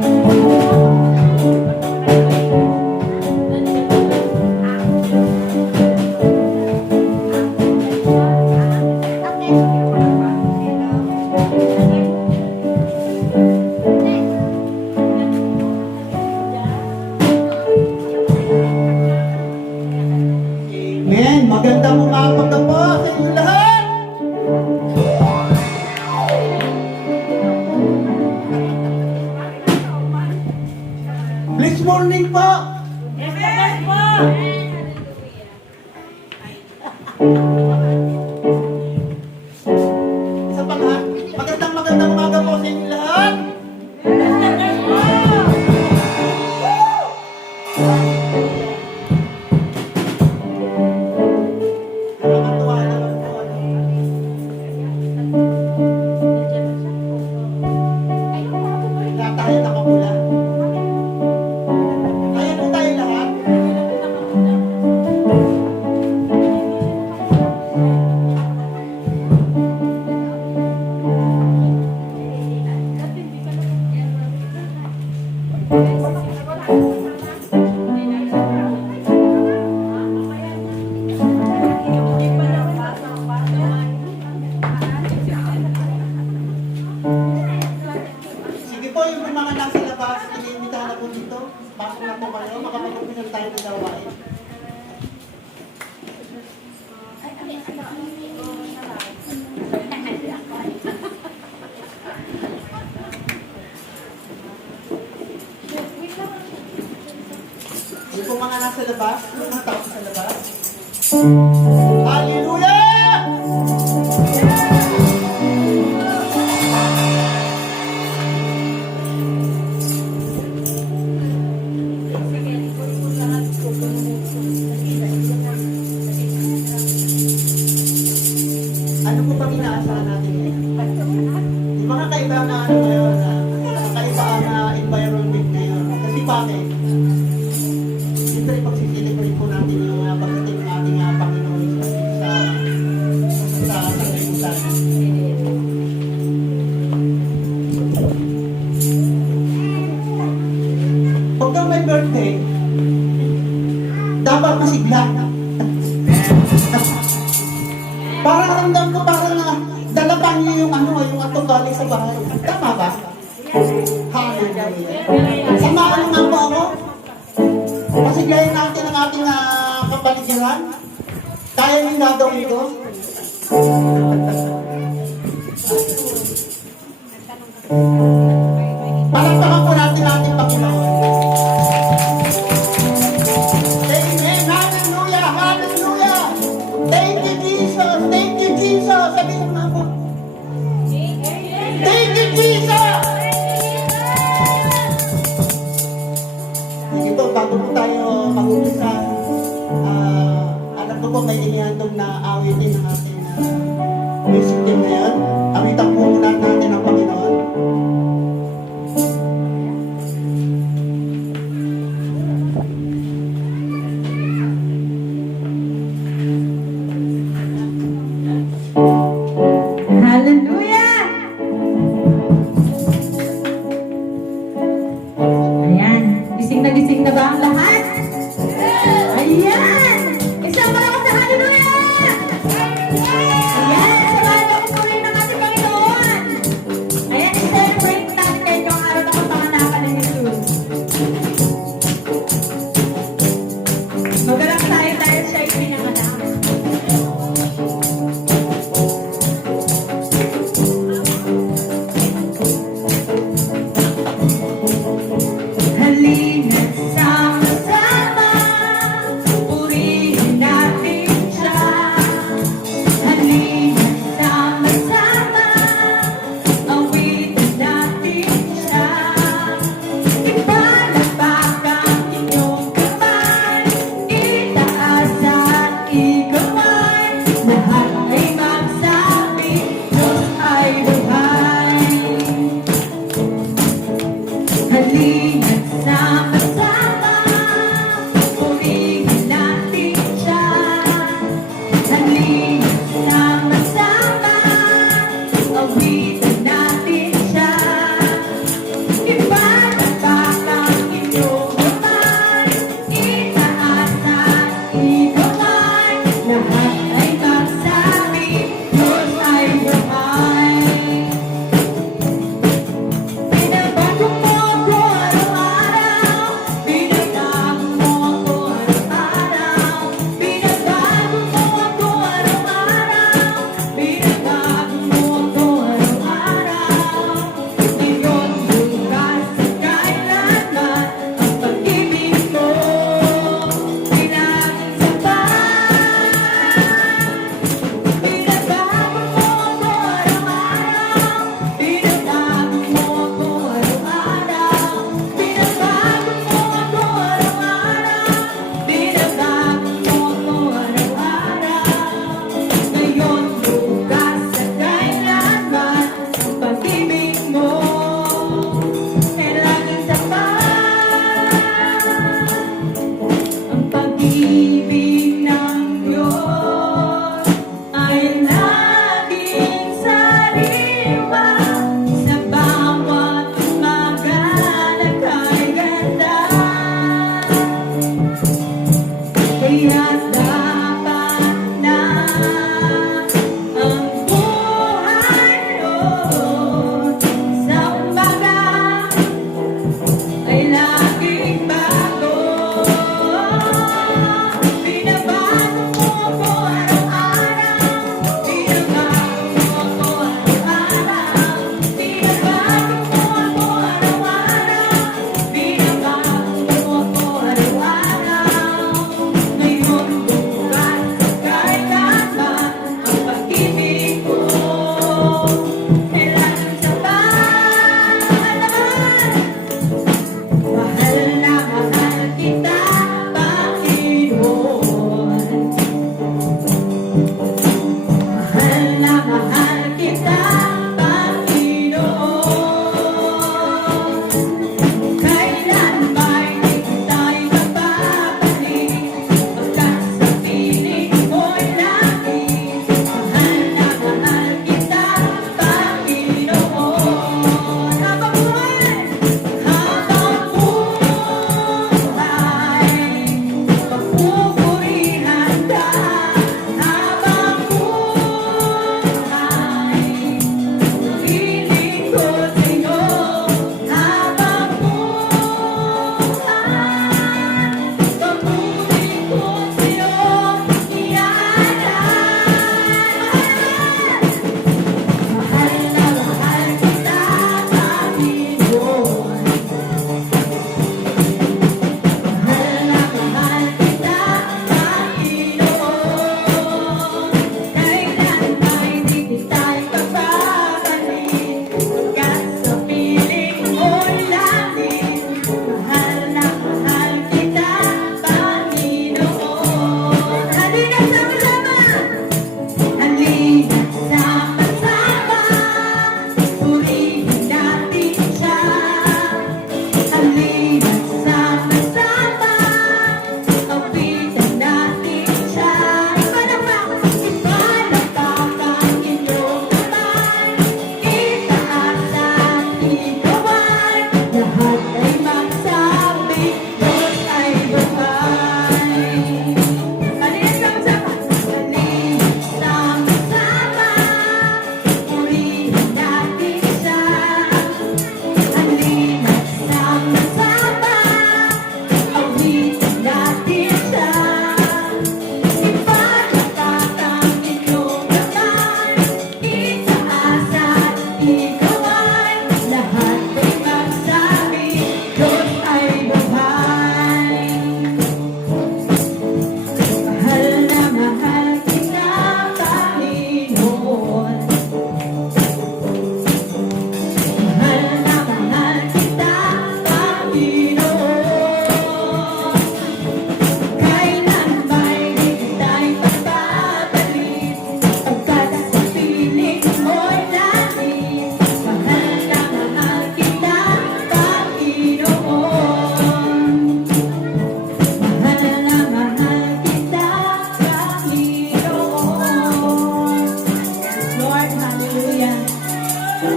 Amen. Magandang umaga po sa inyo lahat. Bless morning po. Yes po! Isa pa nga. Magandang umaga po sa inyo lahat. Yes po! Nakakatuwa naman po. Lahat tayo nakapula. Ayan po tayo lahat. Sige po, yung mga nasa labas, iniimbitahan na po dito. Pasok na po kayo, makapag-umpisa tayo ng gawain. Yung po mga nasa labas, yung mga tao sa labas. Hallelujah! Ano po bang inaasahan natin ngayon? Di ba kakaiba ang ano ngayon? Kakaiba ang environment ngayon. Kasi bakit? Siyempre pagsisilibrate po natin yung pagdating ng ating Panginoon sa sanglibutan. Pag daw may birthday, dapat masigla. Parang ramdam ko parang dalapan niyo yung yung atong galing sa bahay. Tama ba? Hallelujah. Samahan mo nga po ako. Pasiglayin natin ang ating kapaligiran. Kaya niyong gagawin ko. Palakpakan po natin ang ating Panginoon. Amen. Hallelujah. Hallelujah. Thank you, Jesus. Thank you, Jesus. Sabihin mo nga po. Thank you, Jesus. Sige po, bago po tayo mag-umpisa, alam ko po may inihandog na awitin ng ating music team ngayon. Awitan po muna natin ang Panginoon. Hallelujah! Ayan, gising na ba ang lahat? Ayan! Isang malakas na hallelujah! Ayan, sabahan mo kung tuloy ng ating Panginoon. Ayan, i-celebrate natin yung araw na kapanganakan ng Jesus. Magalang tayo dahil siya ay pinanganak. Halina't sama-sama, purihin natin siya. Halina't sama-sama, awitin natin siya. Ipalakpak ang inyong kamay, itaas at igaway. Lahat ay magsabi, Diyos ay buhay. Halina't sama-sama, purihin natin siya. Halina't sama-sama, awitin natin siya. Ipalakpak Yes,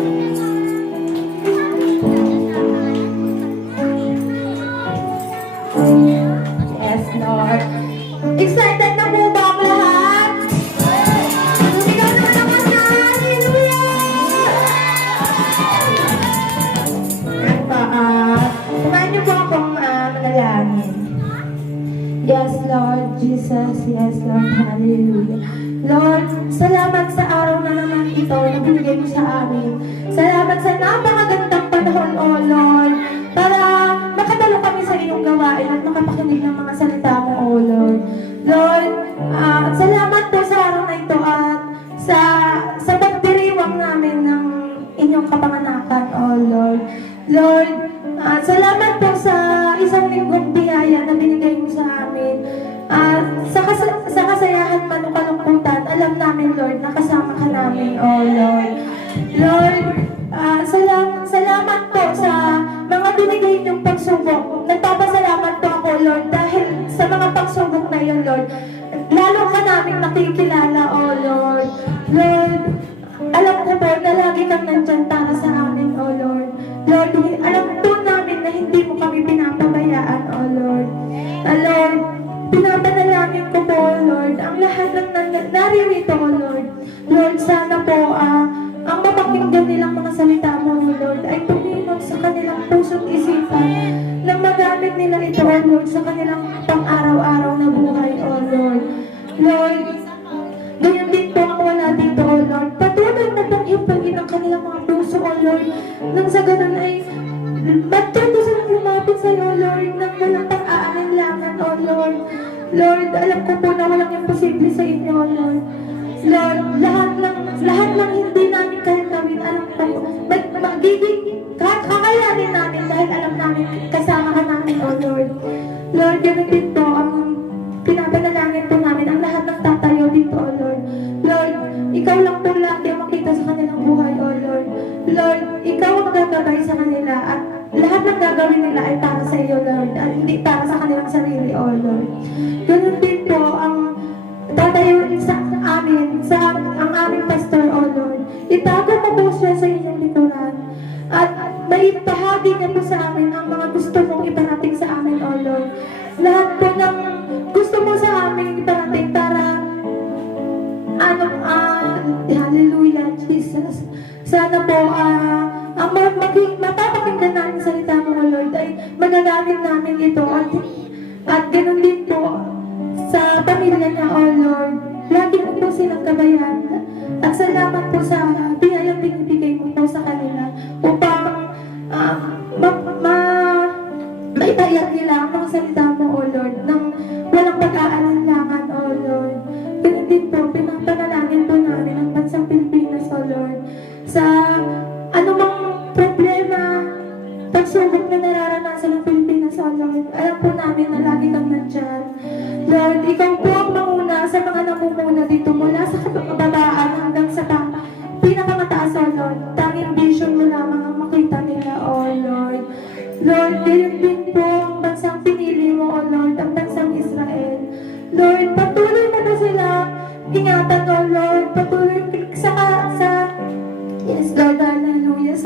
Lord. Excited na po ba ang lahat? Sumigaw naman ako sa hallelujah! Ito, samahan niyo po akong manalangin. Yes, Lord Jesus. Yes, Lord. Hallelujah. Lord, salamat sa araw na naman ito na binigay mo sa amin. Salamat sa napakagandang panahon, O Lord, para makadalo kami sa iyong gawain at makapakinig ng mga salita mo, O Lord. Lord, salamat po sa araw na ito at sa pagdiriwang namin ng inyong kapanganakan, O Lord. Lord, salamat po sa isang linggong biyaya na binigay mo sa amin. Sa kasayahan man o kalungkutan, alam namin, Lord, na kasama ka namin, O Lord. Lord, salamat po sa mga binigay niyong pagsubok. Nagpapasalamat po ako, Lord, dahil sa mga pagsubok na yun, Lord, lalo ka namin nakikilala, O Lord. Lord, alam ko po na lagi kang nandyan para sa amin, O Lord. Lord, alam po namin na hindi mo kami pinapabayaan, O Lord. Lord, pinapanalangin ko po, O Lord, ang lahat ng naririto, O Lord. Lord, sana po, ang mapakinggan nilang mga salita mo, O Lord, ay tuminong sa kanilang puso't isipan na magamit nila ito, O Lord, sa kanilang pang-araw-araw na buhay, O Lord. Lord, ganyan din po ang wala dito, O Lord. Patuloy na pong hipagin ang kanilang mga puso, O Lord, nang sa ganun ay matuto silang lumapit sa iyo, Lord, nang walang pag-aalinlangan, O Lord. Lord, alam ko po na walang imposible sa inyo, O Lord. Lord, lahat ng hindi namin kaya gawin, alam ko, magiging kakayanin namin dahil alam namin kasama ka namin, O Lord. Lord, ganun din po ang pinapanalangin po namin ang lahat ng tatayo dito, O Lord. Lord, ikaw lang po lagi ang makita sa kanilang buhay, O Lord. Lord, ikaw ang magagabay sa kanila at lahat ng gagawin nila ay para sa iyo, Lord, at hindi para sa kanilang sarili, O Lord. Ganun din po ang tatayo sa amin, ang aming pastor, O Lord. Itago mo po siya sa inyong likuran at maipahagi niya po sa amin ang mga gusto mong iparating sa amin, O Lord. Lahat po ng gusto mo sa amin iparating para hallelujah, Jesus. Sana po, ang mapapakinggan namin salita mo, O Lord, ay magagamit namin ito at ganun din po sa pamilya niya, O Lord. Lagi mo po silang gabayan at salamat po sa biyayang binibigay mo po sa kanila upang maipayag nila ang mga salita mo, O Lord, nang walang pag-aalinlangan, O Lord. Ganun din po, pinapanalangin po namin ang bansang Pilipinas, O Lord, sa anumang problema, pagsubok na nararanasan ng Pilipinas, O Lord. Alam po namin na lagi kang nandyan. Lord, ikaw po ang mauna sa mga namumuna dito mula sa kababaan hanggang sa pinakamataas, O Lord. Tanging vision mo lamang ang makita nila, O Lord. Lord, ganyan din po ang bansang pinili mo, O Lord, ang bansang Israel. Lord, patuloy mo na sila ingatan, O Lord. Patuloy yes, Lord, hallelujah.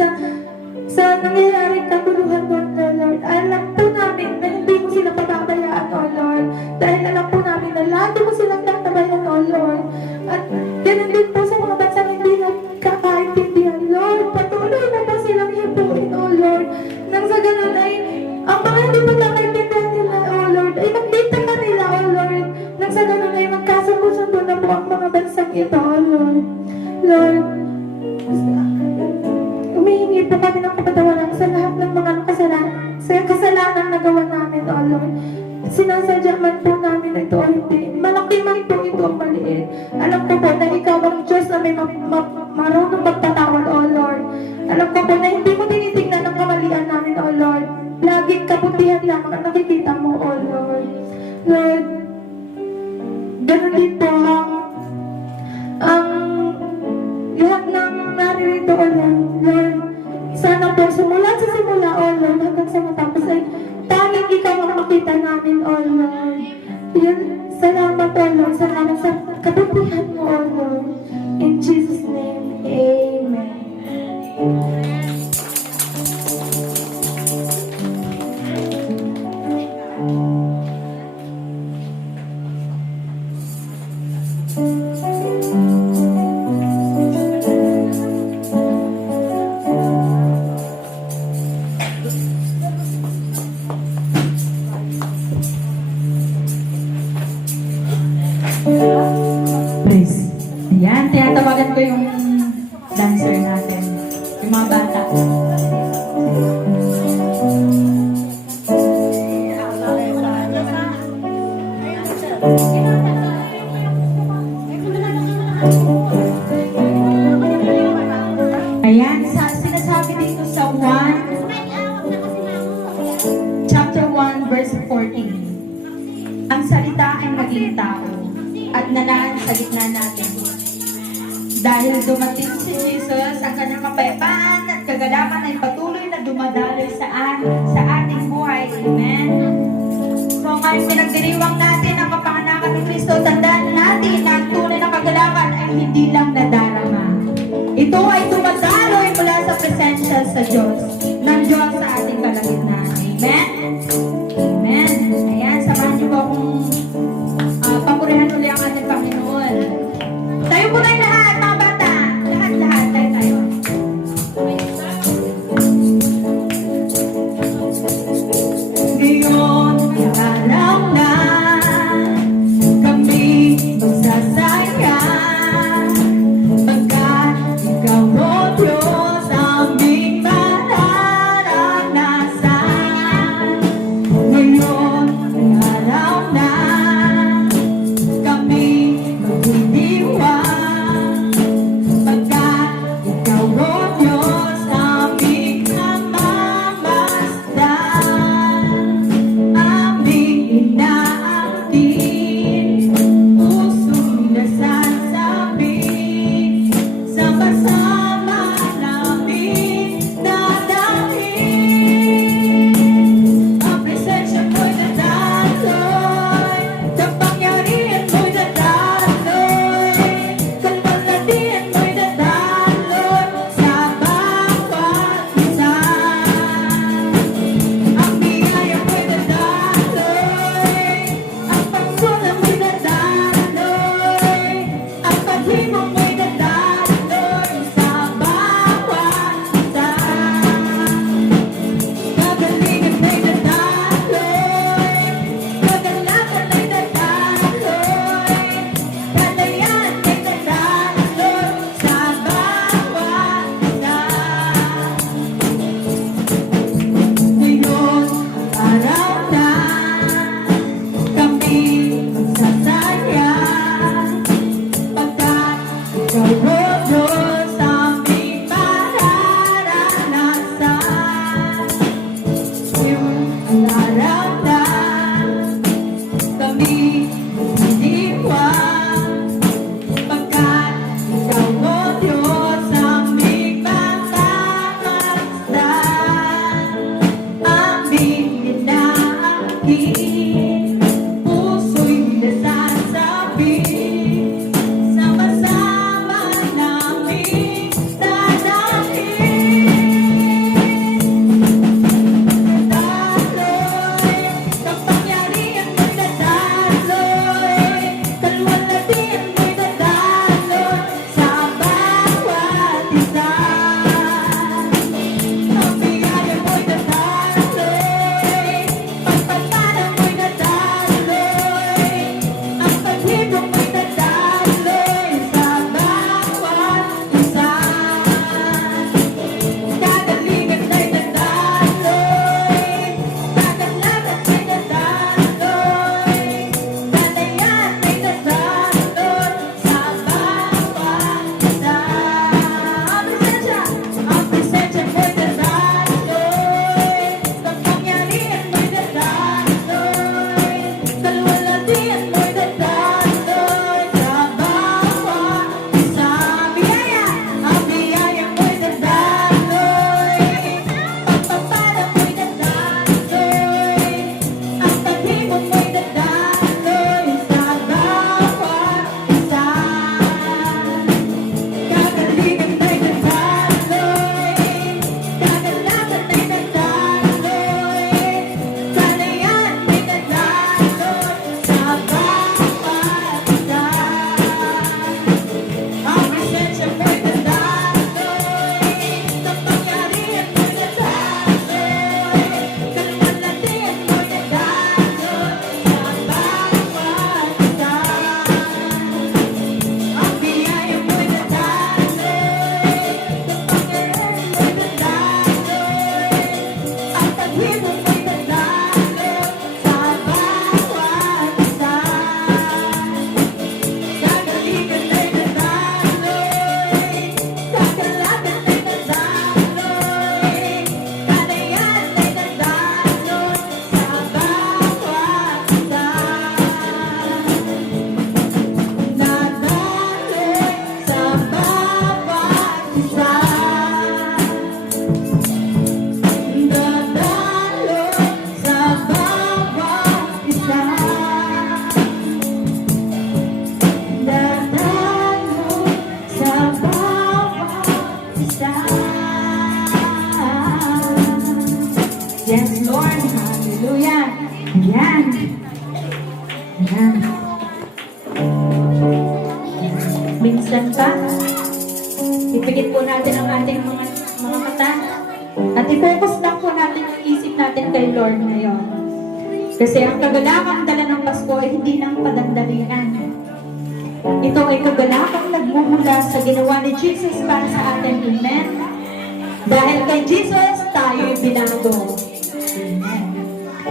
Sa nangyayaring kaguluhan mo, O Lord, alam po namin na hindi mo sila pababayaan, O Lord. Dahil alam po namin na lagi mo silang tatabayan, O Lord. At ganun din po sa mga bansang hindi nagkakaintindihan, Lord. Patuloy mo po silang hipuin, O Lord. Nang sa ganun ay, ang mga hindi po nakaintindihan nila, O Lord, ay magdita ka nila, O Lord. Nang sa ganun ay magkasundo na po ang mga bansang ito, O Lord. Lord, humihingi po kami ng kapatawaran sa lahat ng mga kasalanan na gawa namin, O Lord. Sinasadya man po namin ito o hindi. Malaki man po ito ang maliit. Alam ko po na ikaw ang Diyos na may marunong magpatawad, O Lord. Alam ko po na hindi mo tinitingnan ang kamalian namin, O Lord. Laging kabutihan lamang ang nakikita mo, O Lord. Lord, ganun din po ang lahat ng naririto, O Lord. Sana po simula sa simula, O Lord, hanggang sa matapos ay tanging ikaw ang makita namin, O Lord. Yun, salamat, O Lord. Salamat sa kabutihan mo, O Lord. In Jesus' name, Amen. mga bata. Ayan, sinasabi dito sa 1, chapter 1, verse 14. Ang salita ay naging tao at nanaan sa gitna natin. Dahil dumating si Jesus, ang kanyang kapayapaan at kagalakan ay patuloy na dumadaloy sa ating buhay. Amen. So ngayon pinagdiriwang natin ang kapanganakan ni Kristo, tandaan natin na ang tunay na kagalakan ay hindi lang nadarama. Ito ay dumadaloy mula sa presensya sa Diyos, ng Diyos sa ating kalagitnaan. Amen? Amen. Ayan, samahan niyo po akong papurihan uli ang ating Panginoon. Tayo po tayo lahat, mga bata. Lahat, tayo. Ngayon, alam na kami magsasaya pagkat ikaw o Diyos aming mararanasan. Yes, Lord. Hallelujah. Ayan. Ayan. Minsan pa, ipikit po natin ang ating mga mata at i-focus lang po natin ang isip natin kay Lord ngayon. Kasi ang kagalakang dala ng Pasko ay hindi lang padandalian. Ito ay kagalakang nagmumula sa ginawa ni Jesus para sa atin. Amen? Dahil kay Jesus, tayo'y binago. Amen.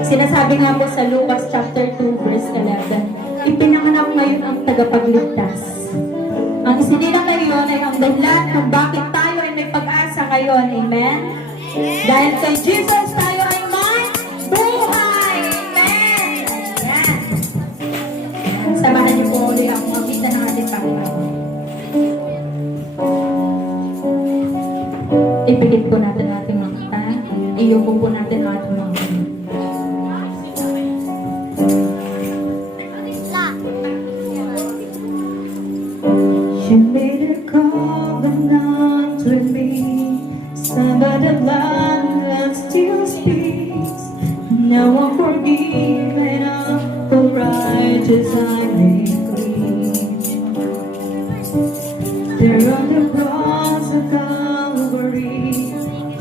Sinasabi nga po sa Lucas chapter 2 verse 11, ipinanganak ngayon ang tagapagligtas. Ang isinilang ngayon ay ang dahilan kung bakit tayo ay may pag-asa ngayon. Amen? Dahil kay Jesus tayo ay may buhay. Amen? Ayan. Samahan niyo po ulit ang makita ng ating Panginoon. Ipigit po natin ang ating mga mata. Iyuko po natin ang ating mga mata. You made a covenant with me, son of the land that still speaks. Now I'm forgiven of all righteous I may clean. There on the cross of Calvary,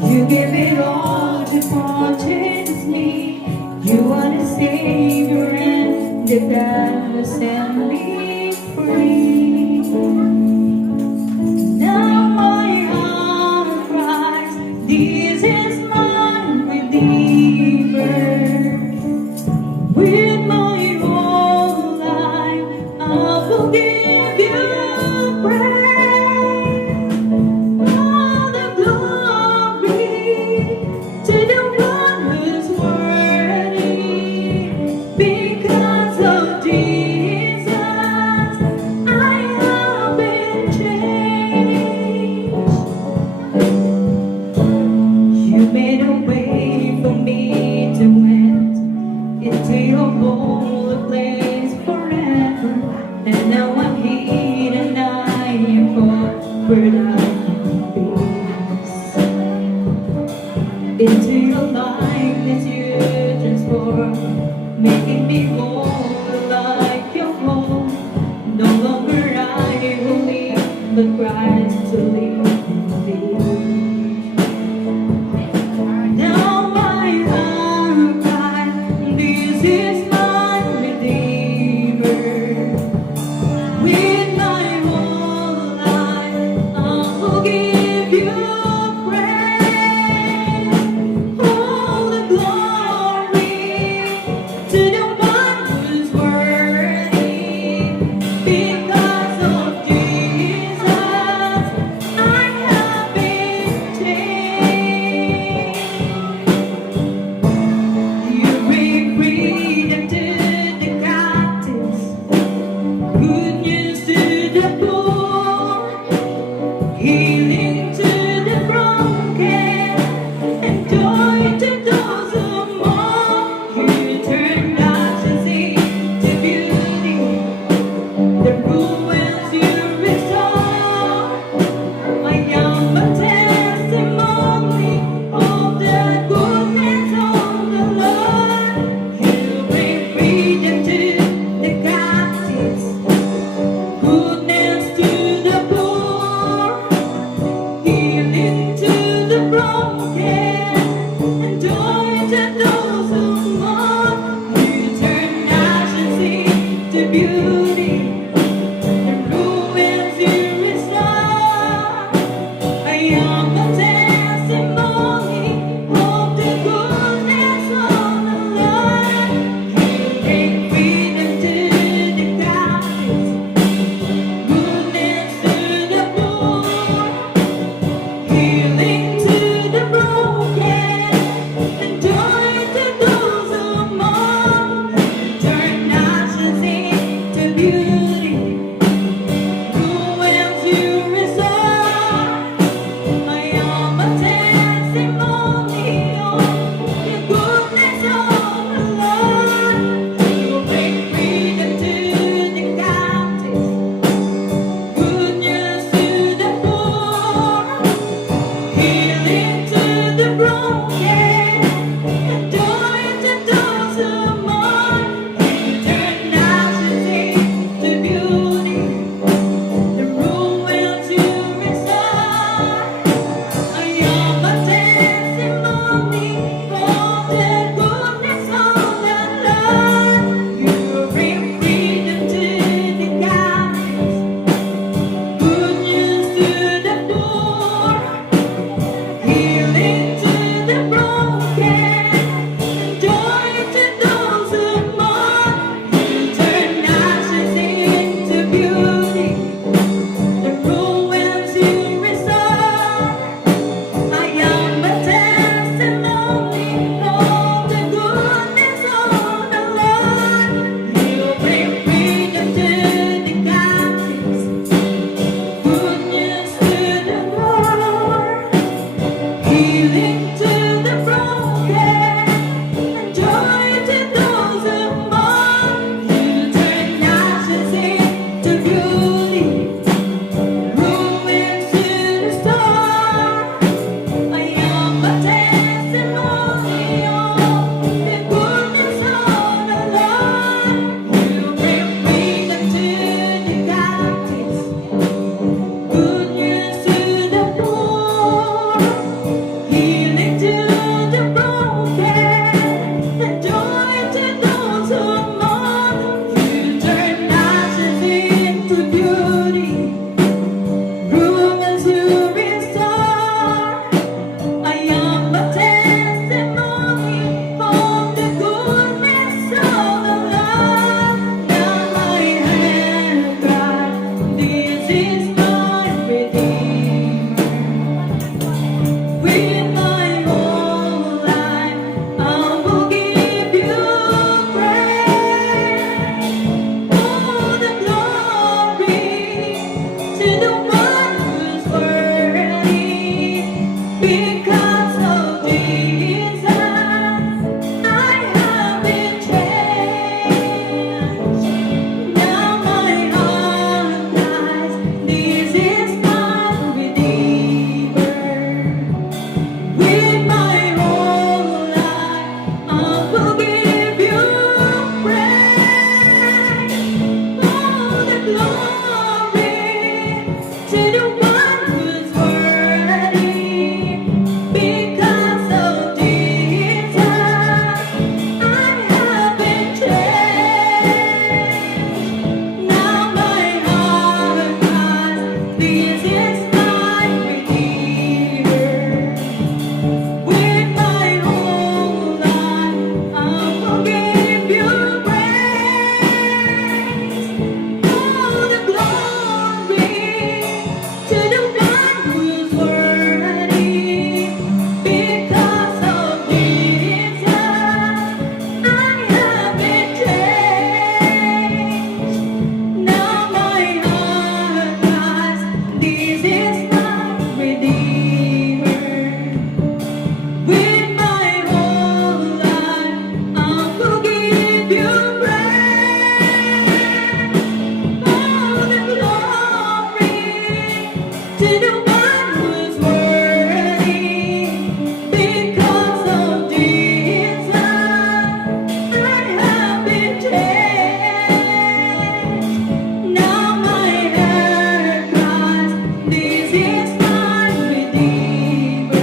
you gave it all to purchase me. You are the Savior and the God who set me free. Now my heart cries, this is my Redeemer. With my whole life, I will give you praise. All the glory to the one who's worthy. Because of Jesus, I have been changed. You made a way for me to enter into your holy place forever. And now I'm here and I am covered in peace. Into your likeness you transform, making me more like your home. No longer I who live, but Christ to live in me. Now my heart cries, this is my Redeemer. With my whole life, I will give you praise. All the glory to the one who's worthy. Because of Jesus, I have been changed. You bring freedom to the captives, good news to the poor, healing to the broken, and joy to those who mourn. You turn ashes into beauty, the ruins you restore. I am a testimony of the goodness of the Lord. You bring freedom to the captives, goodness to the poor, healing to the broken, and joy to those who mourn. You turn ashes into beauty, the ruins you restore. I am a testimony of the goodness of the Lord. You bring freedom to the captives, goodness to the poor, healing to the broken, and joy to those who mourn. Turn ashes into beauty, ruins you restore. I am a testimony of the goodness of the Lord. You bring freedom to the captives, good news to the poor, healing to the broken, and joy to those who mourn. You turn ashes into beauty, ruins you restore. I am a testimony of the goodness of the Lord. You bring freedom to the captives, good news to the poor, healing to the broken, and joy to those who mourn. healing to the broken, and joy to those who mourn. You turn ashes into beauty, ruins to restore. I am a testimony of the goodness of the Lord. You bring freedom to the captives, good news to the poor, healing to the broken, and joy to those who mourn. You turn ashes into beauty, ruins to restore. I am a testimony of the goodness of the Lord. Now my hand cry, this is my Redeemer. With my whole life, I will give you praise. All the glory to the one who's worthy. Because of Jesus, I have been changed. Now my heart cries, this is my Redeemer. With my whole life, I will give you praise. All the glory to the one who's worthy. Because of Jesus, I have been changed. Now my heart cries, this is my Redeemer. With my whole life, I will give you praise. All the glory to the one who's worthy. Because of Jesus, I have been changed. Now my heart cries, this is my Redeemer. With my whole life, I will give you praise. All the glory to the one who's worthy. Because of Jesus, I have been changed. Now my heart cries, this is my Redeemer.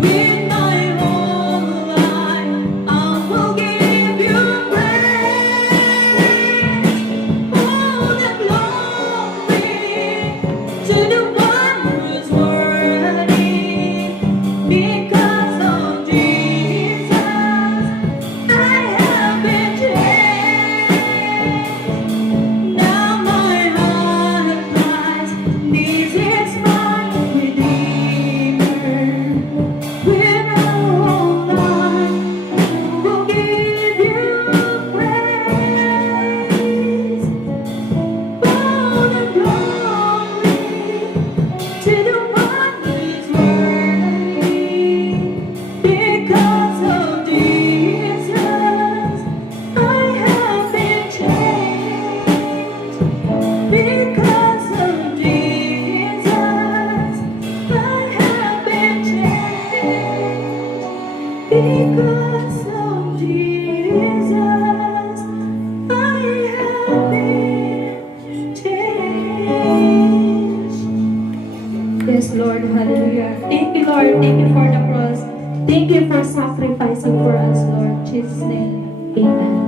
With my whole life, I will give you praise. All the glory to the one who's worthy. Because of Jesus, I have been changed. Now my heart cries, this is my Redeemer. With my whole life, I will give you praise. All the glory to the one who's worthy. Because of Jesus, I have been changed. Because of Jesus, I have been changed. Because of Jesus, I have been changed. Yes, Lord, hallelujah. Thank you, Lord. Thank you for the cross. Thank you for sacrificing for us, Lord. In Jesus' name, amen.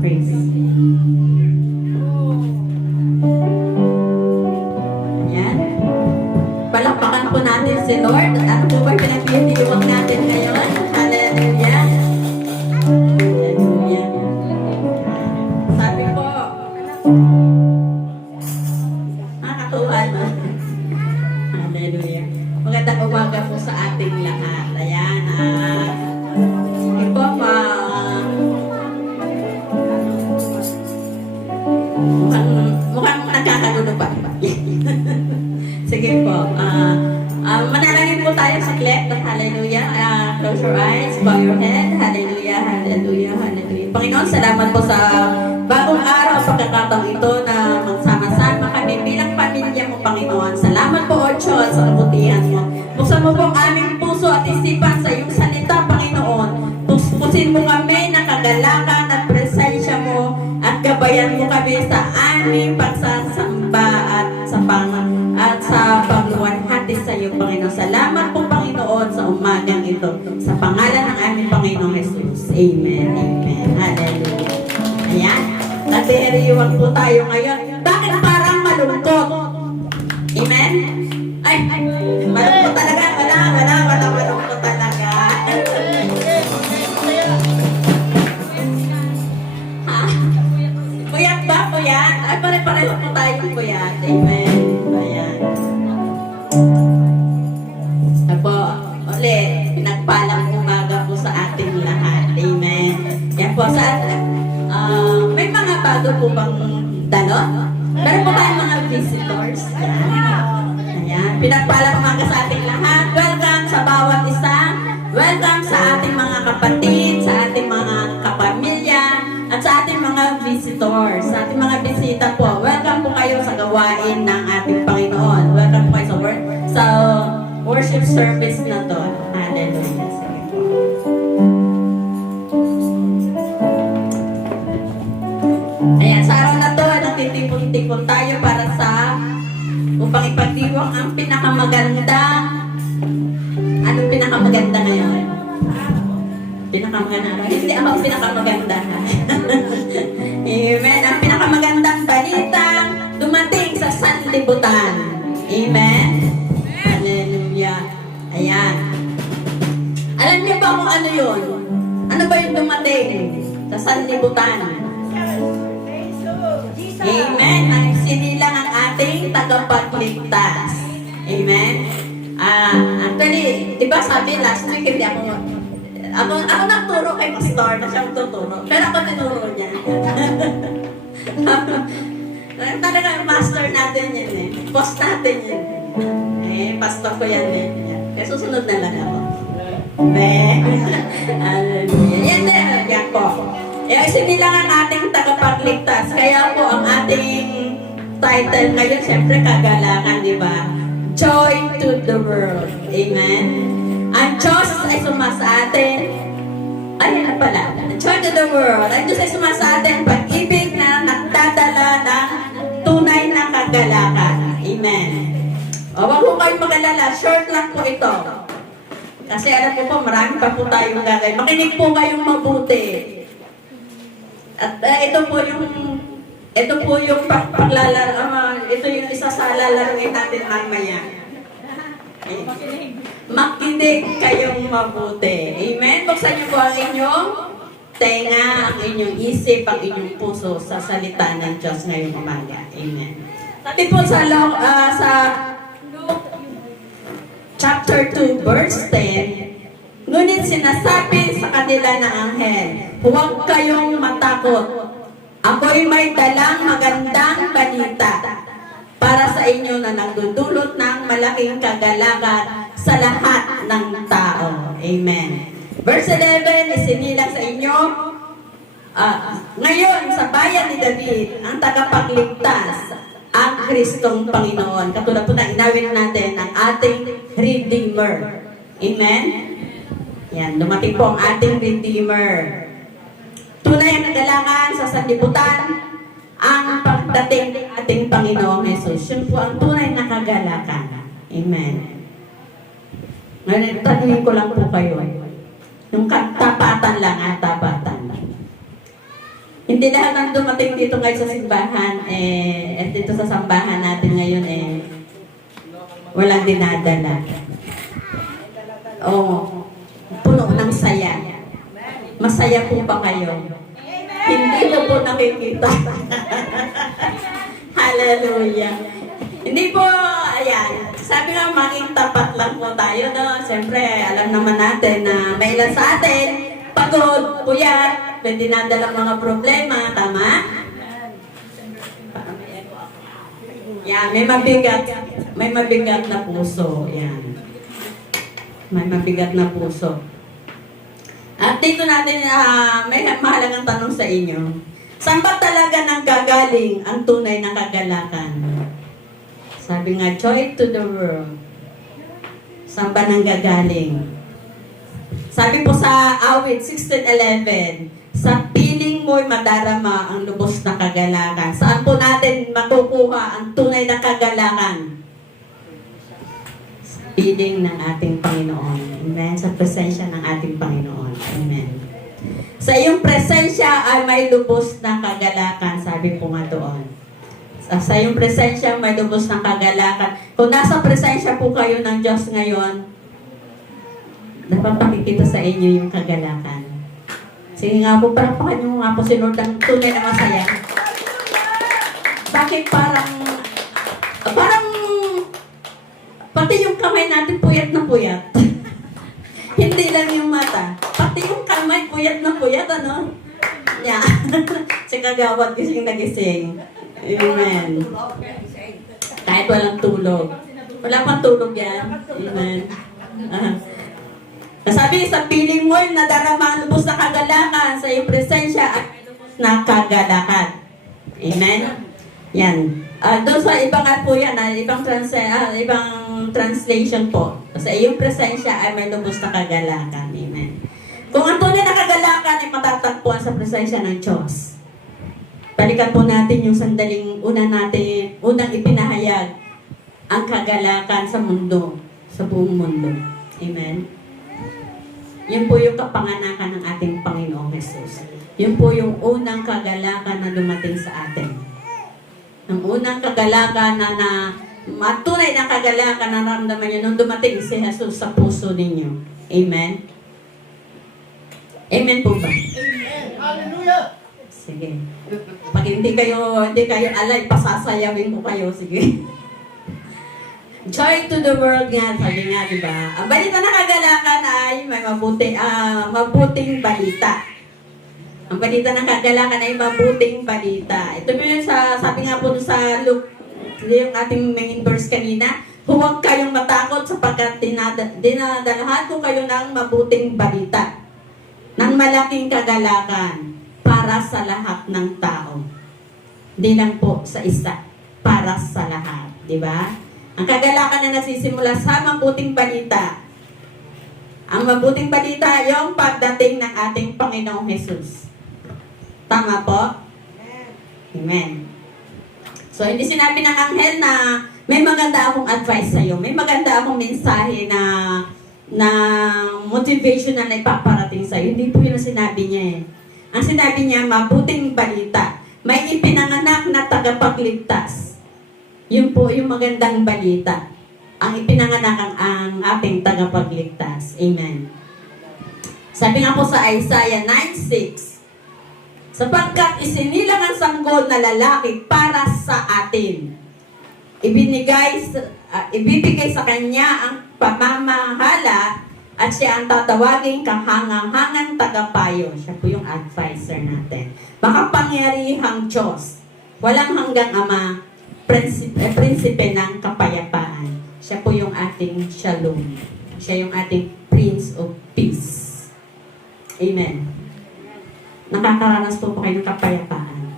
Praise Lord. Ano po ba pinagdidiwang natin ngayon? Hallelujah. Hallelujah. Sabi po, nakakatuwa no? Hallelujah. Magandang umaga po sa ating lahat. Ayan. Sige po, mukhang nagkakagulo pa. Sige po. Manalangin po tayo sa klep. Hallelujah. Close your eyes. Bow your head. Hallelujah. Hallelujah. Hallelujah. Panginoon, salamat po sa bagong araw, pagkakataong ito na magsama-sama kami bilang pamilya mo, Panginoon. Salamat po, O Diyos, sa kabutihan mo. Buksan mo po ang aming puso at isipan sa iyong salita, Panginoon. Pusin mo kami ng kagalakan at presensya mo at gabayan mo kami sa aming pagsasamba at sa pagluwalhati sa iyo, Panginoon. Salamat po, Panginoon, sa umagang ito. Sa pangalan ng aming Panginoong Jesus. Amen. Amen. Hallelujah. Ayan. Nagdihiriwan po tayo ngayon. Bakit parang malungkot? Amen? Ay, malungkot talaga. Malungkot talaga. Ha? Puyat ba? Puyat? Ay, pare-pareho po tayo puyat. Amen. Ayan. Apo, ulit, pinagpalang umaga po sa ating lahat. Amen. Yan po sa may mga bago po bang dalo? Meron po tayong mga visitors. Ayan. Pinagpalang umaga sa ating lahat. Welcome sa bawat isa. Welcome sa ating mga kapatid, sa ating mga kapamilya, at sa ating mga visitors, sa ating mga bisita po. Welcome po kayo sa gawain ng ating Panginoon. Welcome po kayo sa worship service na to. Hallelujah. Sige po. Ayan, sa araw na to, nagtitipon-tipon tayo para upang ipagdiwang ang pinakamagandang. Anong pinakamaganda ngayon? Pinakamaganda. Hindi ako ang pinakamaganda. Amen. Ang pinakamagandang balitang dumating sa sanlibutan. Amen. Hallelujah. Ayan. Alam niyo ba kung ano yun? Ano ba yung dumating sa sanlibutan? Amen. Ang sinilang ang ating tagapagligtas. Amen. Actually, diba sabi last week, hindi ako nagturo kay Pastor na siyang tuturo. Pero ako tinuro niya. Talaga master natin yan eh. Boss natin yan. Pastor ko yan eh. Kaya susunod na lang ako. Yan din. Yan po. Sinilang ang ating tagapagligtas. Kaya po ang ating title ngayon, siyempre kagalakan, di ba? Joy to the world. Amen? Ang Diyos ay sumasa atin. Ay, ano pala? Joy to the world. Ang Diyos ay sumasa atin. Pag-ibig na nagdadala ng tunay na kagalakan. Amen. O, wag po kayong mag-alala. Short lang po ito. Kasi alam po po, marami pa po tayong gagawin. Makinig po kayong mabuti. At ito po yung paglalaro, ito yung isa sa lalaroin natin mamaya. Makinig kayong mabuti. Amen? Buksan niyo po ang inyong tenga, ang inyong isip, ang inyong puso sa salita ng Diyos ngayong umaga. Amen. Sabi po sa Luke chapter 2 verse 10, ngunit sinasabi sa kanila ng anghel, huwag kayong matakot. Ako'y may dalang magandang balita para sa inyo na nagdudulot ng malaking kagalakan sa lahat ng tao. Amen. Verse 11, isinilang sa inyo, ngayon sa bayan ni David, ang tagapagligtas, ang Kristong Panginoon. Katulad po na inawin natin ang ating Redeemer. Amen? Yan, dumating po ang ating Redeemer. Tunay ang kagalakan sa sanlibutan, ang pagdating ng ating Panginoong Jesus. Yun po ang tunay na kagalakan. Amen. Ngayon, tanungin ko lang po kayo. Yung tapatan lang, tapatan. Hindi lahat ng dumating dito ngayon sa simbahan, at dito sa sambahan natin ngayon, walang dinadala. Oh, puno ng saya. Masaya po ba kayo? Hindi ko po nakikita. Hallelujah. Hindi po, ayan. Sabi nga, maging tapat lang po tayo, no? Siyempre, alam naman natin na may ilan sa atin, pagod, puyat, may dinadalang mga problema, tama? Yan, may mabigat na puso. Yan. May mabigat na puso. At dito natin, may mahalagang tanong sa inyo. Saan ba talaga nanggagaling ang tunay na kagalakan? Sabi nga, joy to the world. Saan ba nanggagaling? Sabi po sa awit 16:11, sa piling mo'y madarama ang lubos na kagalakan. Saan po natin makukuha ang tunay na kagalakan? Piling ng ating Panginoon. Amen. Sa presensya ng ating Panginoon. Amen. Sa iyong presensya ay may lubos na kagalakan. Sabi po nga doon. Sa iyong presensya may lubos na kagalakan. Kung nasa presensya po kayo ng Diyos ngayon, dapat pakikita sa inyo yung kagalakan. Sige nga po, parapakan nyo nga po si Lord ang tunay na masaya. Bakit parang pati yung kamay natin puyat na puyat. Hindi lang yung mata. Pati yung kamay puyat na puyat, ano? Yeah. Si kagawad gising na gising. Amen. Kahit walang tulog. Wala pang tulog yan. Amen. Sabi, sa piling mo, nadarama ang lubos na kagalakan sa iyong presensya at na kagalakan. Amen? Yan. Doon sa ibang po yan, ibang translation po. Sa iyong presensya ay may lubos na kagalakan. Amen. Kung ang tunay na kagalakan ay matatagpuan sa presensya ng Diyos. Balikan po natin yung sandaling unang ipinahayag ang kagalakan sa mundo, sa buong mundo. Amen. Yun po yung kapanganakan ng ating Panginoong Jesus. Yun po yung unang kagalakan na dumating sa atin. Ang unang kagalakan na matunay na kagalakan na naramdaman nyo nung dumating si Jesus sa puso ninyo. Amen? Amen po ba? Amen. Hallelujah. Sige. Pag hindi kayo alay, pasasayawin ko kayo. Sige. Joy to the world nga, sabi nga, di ba? Ang balita na kagalakan ay may mabuting balita. Ang balita ng kagalakan ay mabuting balita. Ito po yun sabi nga po sa Luke, yung ating main verse kanina, huwag kayong matakot sapagkat dinadalahan ko kayo ng mabuting balita, ng malaking kagalakan para sa lahat ng tao. Hindi lang po sa isa, para sa lahat. Di ba? Ang kagalakan na nagsisimula sa mabuting balita. Ang mabuting balita, yung pagdating ng ating Panginoong Jesus. Tama po? Amen. So, hindi sinabi ng anghel na may maganda akong advice sa'yo. May maganda akong mensahe na motivational na ipaparating sa'yo. Hindi po yun ang sinabi niya eh. Ang sinabi niya, mabuting balita. May ipinanganak na tagapagligtas. Yun po yung magandang balita. Ang ipinanganak ang ating tagapagligtas. Amen. Sabi nga po sa Isaiah 9:6, sapagkat isinilang ang sanggol na lalaki para sa atin. Ibibigay sa kanya ang pamamahala at siya ang tatawaging kahangang-hangang tagapayo. Siya po yung advisor natin. Makapangyarihang Diyos. Walang hanggang Ama. Prinsipe ng kapayapaan. Siya po yung ating Shalom. Siya yung ating Prince of Peace. Amen. Nakakaranas po kayo ng kapayapaan.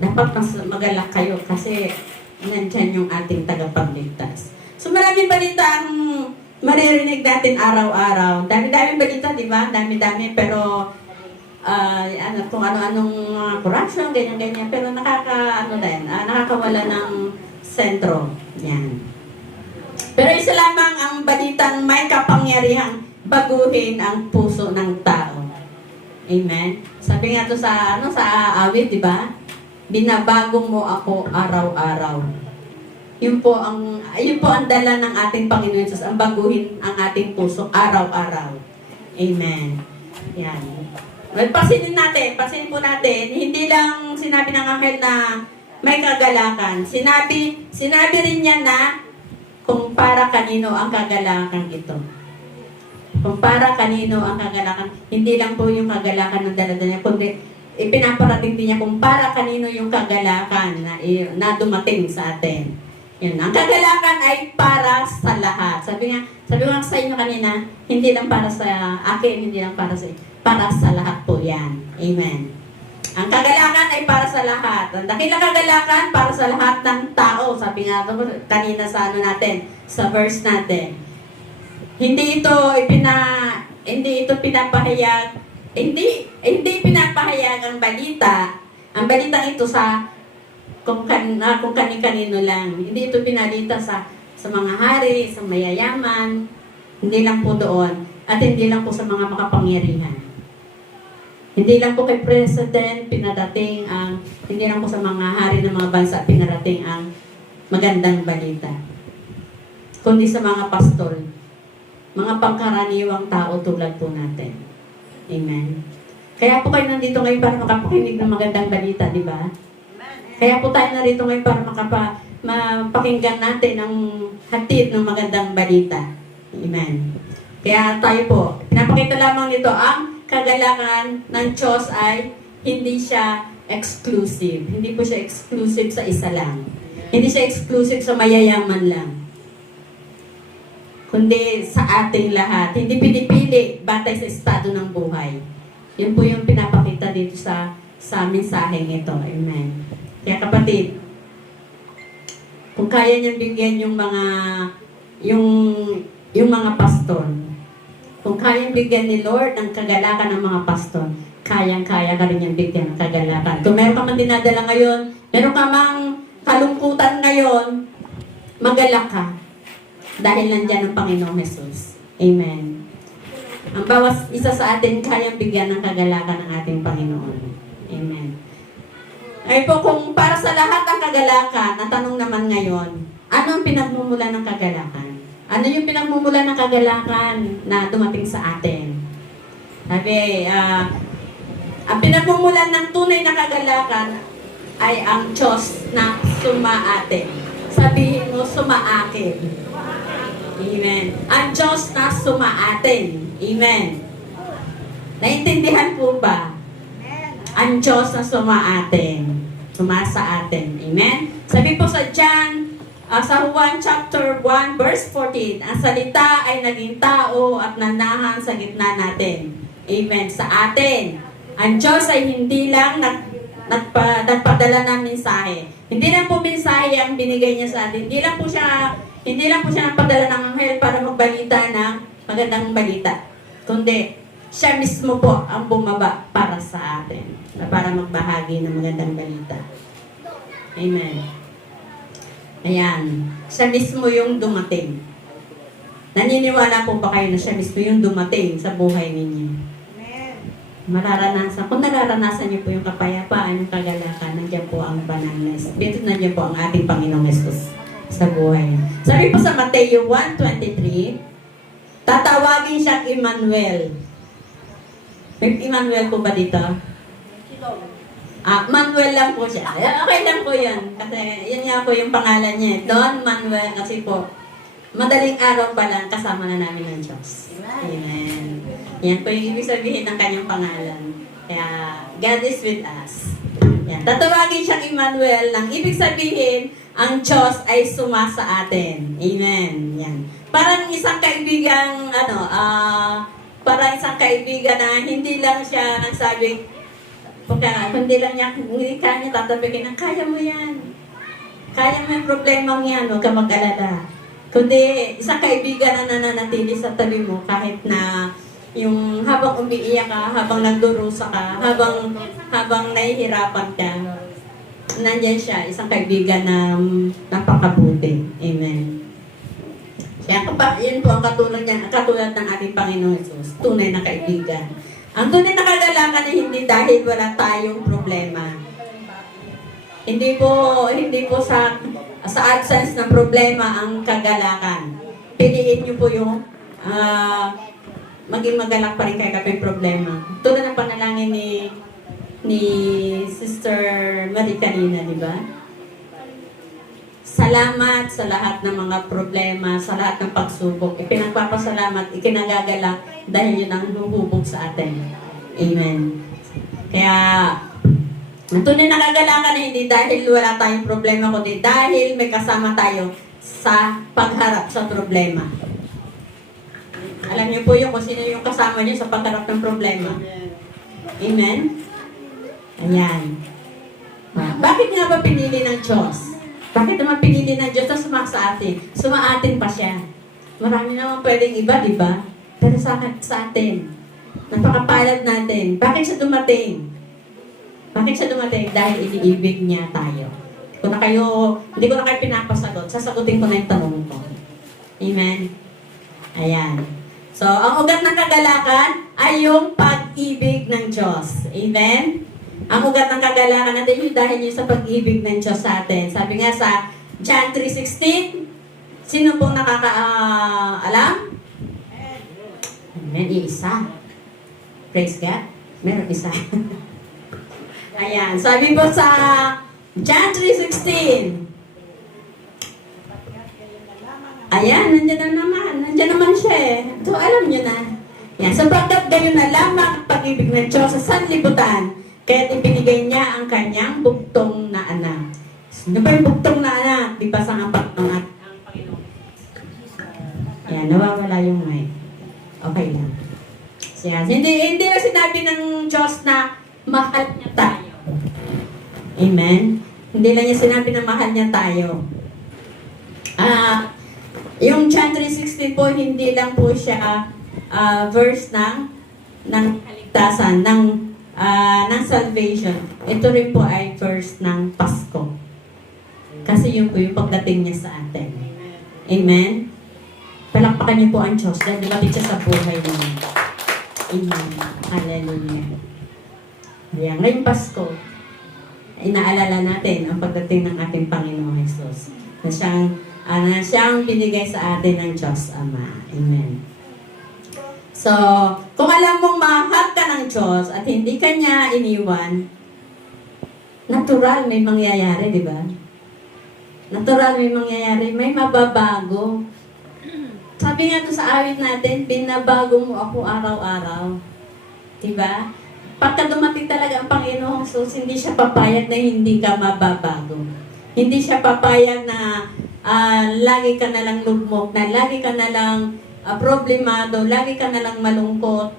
Dapat mas magalak kayo kasi nandyan yung ating tagapagligtas. So maraming balita ang maririnig natin araw-araw. Dami-dami balita, di ba? Dami-dami, pero kung ano-anong corruption, ganyan-ganyan. Pero nakakawala ng sentro. Yan. Pero isa lamang ang balitang may kapangyarihang baguhin ang puso ng tao. Amen? Sabi nga to sa awit, di ba? Binabago mo ako araw-araw. Yun po ang dala ng ating Panginoon Jesus, ang baguhin ang ating puso araw-araw. Amen. Yan. Well, pansinin po natin, hindi lang sinabi ng anghel na may kagalakan. Sinabi rin niya na kung para kanino ang kagalakan ito. Kung para kanino ang kagalakan, hindi lang po yung kagalakan ng dala-dala niya, kundi ipinaparating din niya kung para kanino yung kagalakan na dumating sa atin. Yan. Ang kagalakan ay para sa lahat. Sabi ko nga sa inyo kanina, hindi lang para sa akin, hindi lang para sa lahat po yan. Amen. Ang kagalakan ay para sa lahat. Ang dakilang kagalakan para sa lahat ng tao. Sabi nga kanina sa sa verse natin. Hindi ito pinapahayag, hindi pinapahayag ang balita. Ang balitang ito kung kani-kanino lang. Hindi ito pinalita sa mga hari, sa mayayaman, hindi lang po doon, at hindi lang po sa mga makapangyarihan. Hindi lang po kay President pinadating hindi lang po sa mga hari ng mga bansa pinarating ang magandang balita. Kundi sa mga pastol, mga pangkaraniwang tao tulad po natin. Amen. Kaya po kayo nandito ngayon para makapakinig ng magandang balita, di ba? Kaya po tayo narito ngayon para mapakinggan natin ang hatid ng magandang balita. Amen. Kaya tayo po, pinapakita lamang nito ang kagalakan ng Diyos ay hindi siya exclusive. Hindi po siya exclusive sa isa lang. Hindi siya exclusive sa mayayaman lang. Kundi sa ating lahat. Hindi pinipili batay sa estado ng buhay. Yun po yung pinapakita dito sa mensaheng ito. Amen. Kaya kapatid, kung kaya niyang bigyan yung mga pastor, kung kayang bigyan ni Lord ng kagalakan ng mga pastor, kayang-kaya ka rin niyang bigyan ng kagalakan. Kung meron ka man dinadala ngayon, meron ka mang kalungkutan ngayon, magalak ka. Dahil nandyan ang Panginoong Jesus. Amen. Ang bawat isa sa atin kayang bigyan ng kagalakan ng ating Panginoon. Amen. Ay po, kung para sa lahat ng kagalakan, ang tanong naman ngayon, ano ang pinagmumula ng kagalakan? Ano yung pinagmumula ng kagalakan na dumating sa atin? Sabi, ang pinagmumulan ng tunay na kagalakan ay ang Diyos na sumaatin. Sabihin mo, sumaakin. Amen. Ang Diyos na sumaatin. Amen. Naintindihan po ba? Ang Diyos na sumaatin. Sumasa atin. Amen. Sabi po sa John, sa Juan chapter 1 verse 14, ang salita ay naging tao at nanahan sa gitna natin. Amen. Sa atin. Ang Diyos ay hindi lang nagpadala ng mensahe. Hindi lang po mensahe ang binigay niya sa atin. Hindi lang po siya nagpadala ng anghel para magbalita ng magandang balita. Kundi, siya mismo po ang bumaba para sa atin. Para magbahagi ng magandang balita. Amen. Ayan. Siya mismo yung dumating. Naniniwala po ba kayo na siya mismo yung dumating sa buhay ninyo? Kung nararanasan niyo po yung kapayapaan, yung kagalakan, nandiyan po ang bananas. Dito nandiyan po ang ating Panginoong Jesus sa buhay. Sabi po sa Mateo 1:23, tatawagin siyang Emmanuel. May Emmanuel po ba dito? Manuel lang po siya. Okay lang po yan. Kasi yun nga po yung pangalan niya. Don Manuel. Kasi po, madaling araw pa lang kasama na namin ng Diyos. Amen. Yan po yung ibig sabihin ng kanyang pangalan. Kaya, God is with us. Yan. Tatawagin siyang Emmanuel nang ibig sabihin, ang Diyos ay sumasa atin. Amen. Yan. Parang isang kaibigan, parang isang kaibigan na hindi lang siya nagsabi, hindi kanya tatabikin na, kaya mo yan. Kaya mo yung problemang yan, huwag ka mag-alala. Kundi, isang kaibigan na nananatili sa tabi mo kahit na yung habang umiiyak ka, habang nagdurusa ka, habang nahihirapan ka, nandyan siya, isang kaibigan na napakabuti. Amen. Kaya yun po ang katulad ng ating Panginoong Jesus, tunay na kaibigan. Ang tunay na kagalakan ay hindi dahil wala tayong problema. Hindi po sa sa absence ng problema ang kagalakan. Piliin niyo po yung maging magalak pa rin kayo kapag may problema. Tulad ng panalangin ni Sister Marie kanina, di ba? Salamat sa lahat ng mga problema, sa lahat ng pagsubok. Ipinagpapasalamat, ikinagagalak dahil yun ang huhubog sa atin. Amen. Kaya, ang tunay na kagalakan na hindi dahil wala tayong problema, kundi dahil may kasama tayo sa pagharap sa problema. Alam niyo po yung kung sino yung kasama niyo sa pagharap ng problema. Amen? Ayan. Bakit nga ba pinili ng Diyos? Bakit naman pinili ng Diyos na sa atin? Sumaatin pa siya. Marami naman pwedeng iba, di ba? Pero sa atin, napakapalad natin. Bakit siya dumating? Bakit siya dumating? Dahil iniibig niya tayo. Kung na kayo, hindi ko na kayo pinapasagot, sasagutin ko na yung tanong ko. Amen? Ayan. So, ang ugat ng kagalakan ay yung pag-ibig ng Diyos. Amen? Ang ugat ng kagalakan natin yung dahil yun sa pag-ibig ng Diyos sa atin. Sabi nga sa John 3:16, sino pong nakakaalam? Amen, isa. Praise God. Meron isa. Ayan, sabi po sa John 3:16. Ayan, nandiyan na naman. Nandiyan naman siya eh. So, alam nyo na. Yan, sapagkat gayon na lamang ang pag-ibig ng Diyos sa sanlibutan, kaya't ibinigay niya ang kanyang bugtong na anak. Sino ba yung bugtong na anak? Di ba sa ngapak ng ang Panginoon? Yan, nawawala yung mic. Okay lang. So, yan. Hindi na sinabi ng Diyos na mahal niya tayo. Amen? Hindi lang niya sinabi na mahal niya tayo. Yung John 3:16 po, hindi lang po siya verse ng kaligtasan, ng salvation. Ito rin po ay verse ng Pasko. Kasi yun po yung pagdating niya sa atin. Amen? Palakpakan niyo po ang Diyos dahil lumapit siya sa buhay niyo. Amen. Hallelujah. Ayan, ngayong Pasko, inaalala natin ang pagdating ng ating Panginoong Jesus. Na siyang binigay sa atin ng Diyos Ama. Amen. So, kung alam mong mahal ka ng Diyos at hindi ka niya iniwan, natural may mangyayari, di ba? Natural may mangyayari, may mababago. Sabi nga to sa awit natin, binabago mo ako araw-araw. Di ba? Pagka dumating talaga ang Panginoong Jesus, hindi siya papayag na hindi ka mababago. Hindi siya papayag na lagi ka na lang lugmok, na lagi ka na lang problemado, lagi ka na lang malungkot,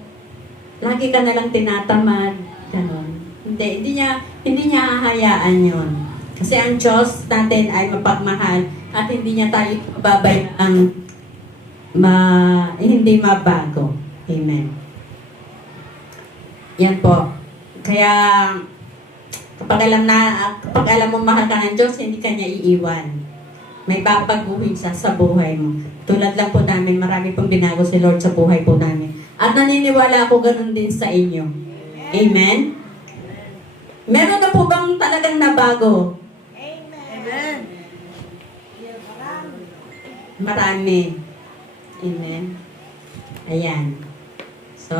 lagi ka na lang tinatamad, ganon. Hindi niya hahayaan yon. Kasi ang Diyos natin ay mapagmahal at hindi niya tayo babayaan hindi mabago. Amen. Yan po. Kaya kapag alam mo mahal ka ng Diyos, hindi ka niya iiwan. May babaguhin sa buhay mo. Tulad lang po namin, marami pong binago si Lord sa buhay po namin. At naniniwala ako ganun din sa inyo. Amen? Meron na po bang talagang nabago? Amen. Marami. Amen? Ayan. So,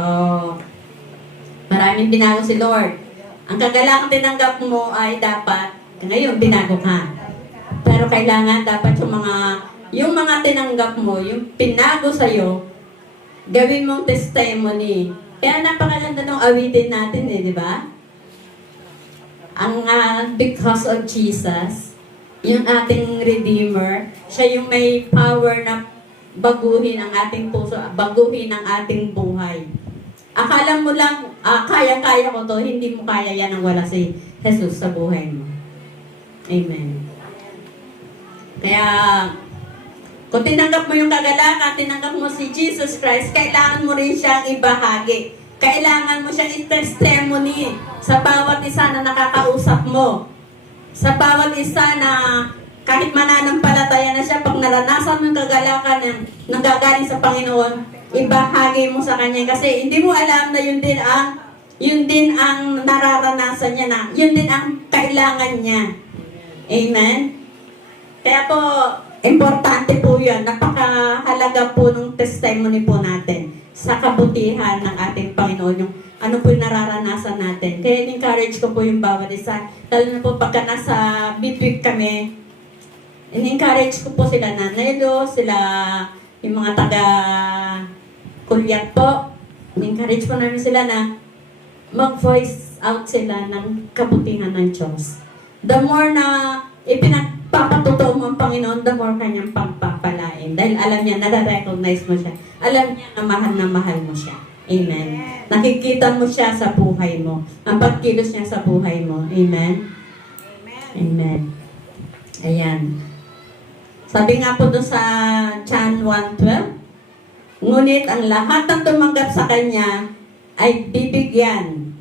maraming binago si Lord. Ang kagalakang tinanggap mo ay dapat, ngayon binago ka. Pero kailangan dapat yung mga tinanggap mo, yung pinago sa'yo, gawin mong testimony. Kaya napakaganda ng awitin natin di ba? Ang because of Jesus, yung ating Redeemer, siya yung may power na baguhin ang ating puso, baguhin ang ating buhay. Akala mo lang, kaya-kaya ko to, hindi mo kaya yan ang wala si Jesus sa buhay mo. Amen. Kaya, kung tinanggap mo yung kagalakan, tinanggap mo si Jesus Christ, kailangan mo rin siyang ibahagi. Kailangan mo siyang i-testimony sa bawat isa na nakakausap mo. Sa bawat isa na kahit mananampalataya na siya, pag naranasan mo yung kagalakan ng nanggagaling sa Panginoon, ibahagi mo sa Kanya. Kasi hindi mo alam na yun din ang nararanasan niya na, yun din ang kailangan niya. Amen? Kaya po, importante po yan. Napakahalaga po ng testimony po natin sa kabutihan ng ating Panginoon. Yung ano po yung nararanasan natin. Kaya in-encourage ko po yung bawat isa. Lalo na po pagka nasa midweek kami, in-encourage ko po sila Nanelo, sila yung mga taga-kulyat po. In-encourage po namin sila na mag-voice out sila ng kabutihan ng Diyos. The more na ipinagpapatotoo mo ang Panginoon, the more kanyang pagpapalain. Dahil alam niya, nare-recognize mo siya. Alam niya na mahal mo siya. Amen. Nakikita mo siya sa buhay mo. Ang pagkilos niya sa buhay mo. Amen. Amen. Ayan. Sabi nga po doon sa John 1:12, ngunit ang lahat ng tumanggap sa Kanya ay bibigyan,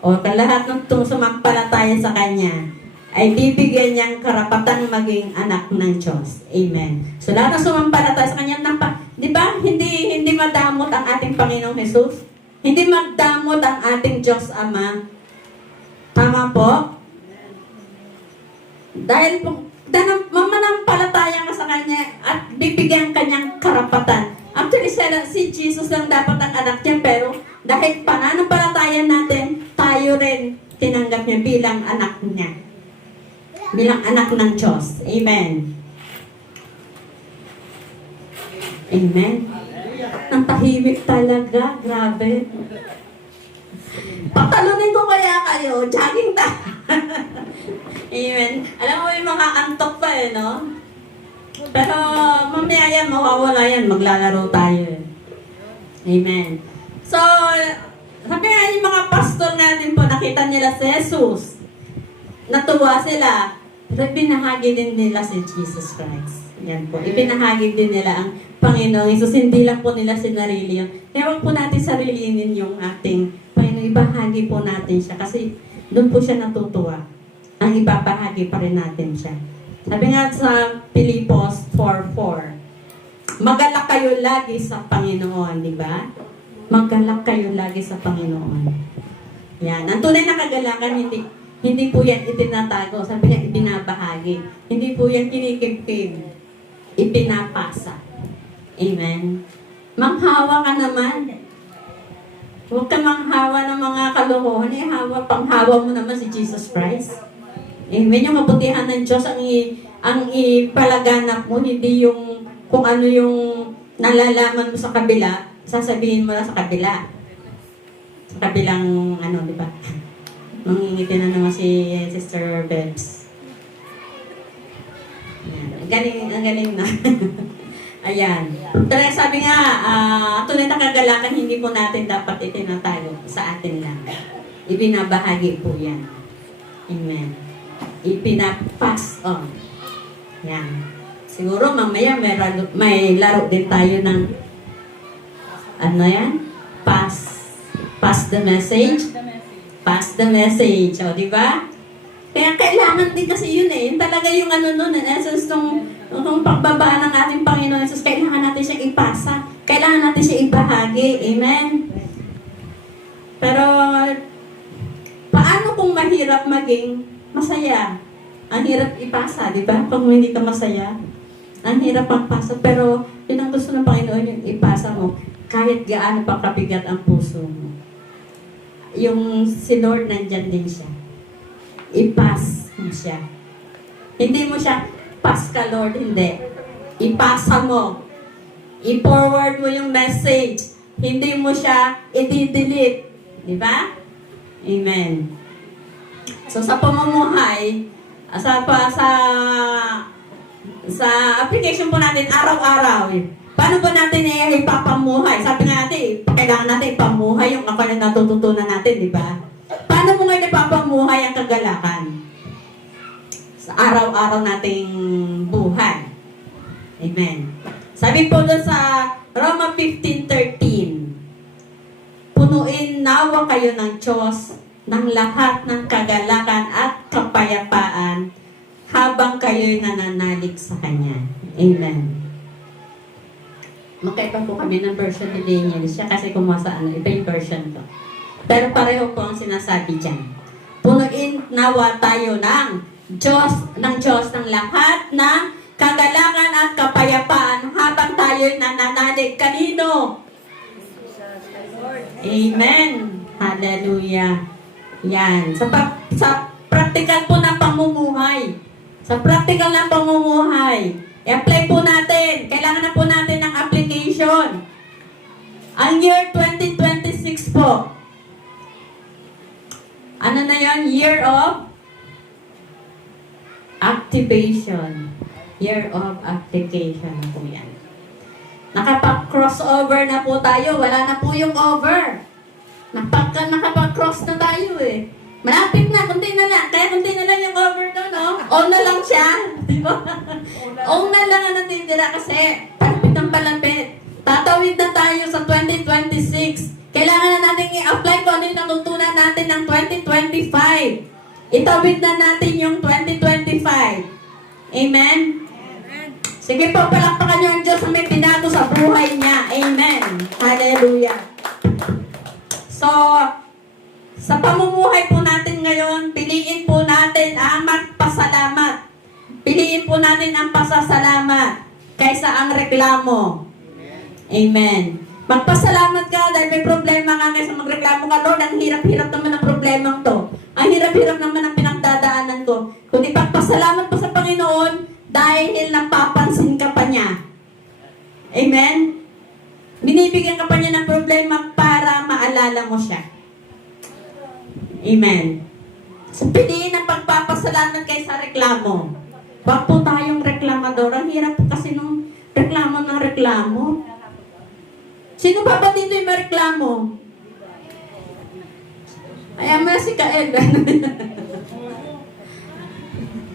o lahat ng sumampalataya sa Kanya, ay bibigyan niyang karapatang maging anak ng Diyos. Amen. So lahat ng sumampalataya sa Kanya, di ba, hindi madamot ang ating Panginoong Jesus? Hindi madamot ang ating Diyos Ama. Tama po? Dahil mamanampalataya ka sa Kanya at bibigyan Kanyang karapatan. Actually, si Jesus lang dapat ang anak niya, pero dahil pananampalataya natin, tayo rin tinanggap niya bilang anak niya. Bilang anak ng Diyos. Amen. Amen. Ang tahimik talaga. Grabe. Patalunin ko kaya kayo. Jogging ta. Amen. Alam mo, may mga antok pa no? Pero mamaya yan, mawawala yan. Maglalaro tayo. Amen. So, sabi nga yung mga pastor natin po, nakita nila si Jesus. Natuwa sila. Pero pinahagi din nila si Jesus Christ. Yan po. Ipinahagi din nila ang Panginoon Jesus. Hindi lang po nila sinarili yun. Kaya huwag po natin sarilinin yung ating Panginoon. Ibahagi po natin siya. Kasi doon po siya natutuwa. Ang ibabahagi pa rin natin siya. Sabi nga sa Pilipos 4:4, magalak kayo lagi sa Panginoon, di ba? Magalak kayo lagi sa Panginoon. Yan. Ang tunay na kagalakan, hindi po yan itinatago. Sabi niya, ibinabahagi. Hindi po yan kinikipid. Ipinapasa. Amen. Manghawa ka naman. Huwag ka manghawa ng mga kalokohan. Panghawa mo naman si Jesus Christ. Amen. Yung kabutihan ng Diyos ang ipalaganap mo, hindi yung kung ano yung nalalaman mo sa kabila, sasabihin mo lang sa kabila. Sa kabilang, di ba? Mangingiti na naman si Sister Bebs. Ayan. Ang galing na. Ayan. Talaga sabi nga, tunay na kagalakan, hindi po natin dapat itinatago sa atin lang. Ibinabahagi po yan. Amen. Ipinapass on. Yan. Siguro mamaya may laro din tayo ng pass the message. Pass the message. O, di ba? Kaya kailangan din kasi yun eh. Yun talaga yung in essence, nung pagbaba ng ating Panginoon Jesus, kailangan natin siya ipasa. Kailangan natin siya ibahagi. Amen? Pero, paano kung mahirap maging masaya? Ang hirap ipasa, di ba? Pag hindi ka masaya, ang hirap magpasa. Pero, yun ang gusto ng Panginoon, yung ipasa mo. Kahit gaano pa kabigat ang puso mo. Yung si Lord, nandyan din siya. I-pass mo siya. Hindi mo siya, pass ka Lord, hindi. Ipasa mo. I-forward mo yung message. Hindi mo siya i-delete. Di ba? Amen. So sa pamumuhay, sa application po natin araw-araw, paano ba natin ipapamuhay? Sabi nga natin, kailangan natin ipamuhay yung kapal na natututunan natin, di ba? Paano mo ngayon ipapamuhay ang kagalakan? Sa araw-araw nating buhay. Amen. Sabi po doon sa Roma 15:13, punuin nawa kayo ng Diyos ng lahat ng kagalakan at kapayapaan habang kayo'y nananalig sa Kanya. Amen. Magkaiba po kami ng version ni Daniel siya kasi kumuha sa iba yung version ko. Pero pareho po ang sinasabi dyan. Punuin nawa tayo ng Diyos ng lahat ng kagalakan at kapayapaan habang tayo'y nananalig. Kanino? Amen. Hallelujah. Yan. Sa practical po ng pamumuhay. Sa practical ng pamumuhay. I-apply po natin. Kailangan na po natin ng application. Ang year 2026 po. Ano na yon? Year of activation. Year of application po yan. Nakapag-crossover na po tayo. Wala na po yung over. Nakapag-cross na tayo eh. Malapit na, kunti na lang. Kaya kunti na lang yung over doon, no? On na lang siya. Di ba? On na lang ang natitira kasi palapit ng palapit. Tatawid na tayo sa 2026. Kailangan na natin i-apply kung ano yung natutunan natin ng 2025. Itawid na natin yung 2025. Amen? Sige po, palakpakan niyo ang Diyos na may pinago sa buhay niya. Amen. Hallelujah. So, sa pamumuhay po natin ngayon, piliin po natin ang magpasalamat. Piliin po natin ang pasasalamat kaysa ang reklamo. Amen. Magpasalamat ka dahil may problema ka kaysa magreklamo ka. Lord, ang hirap-hirap naman ang problemang to. Ang hirap-hirap naman ang pinagdadaanan ko. Kundi pagpasalamat po sa Panginoon dahil napapansin ka pa niya. Amen? Binibigyan ka pa niya ng problema para maalala mo siya. Amen. So, piliin ang pagpapasalamat kaysa reklamo. Huwag po tayong reklamador. Ang hirap po kasi nung reklamo ng reklamo. Sino pa ba dito yung mareklamo? Ayan mo na si Kael.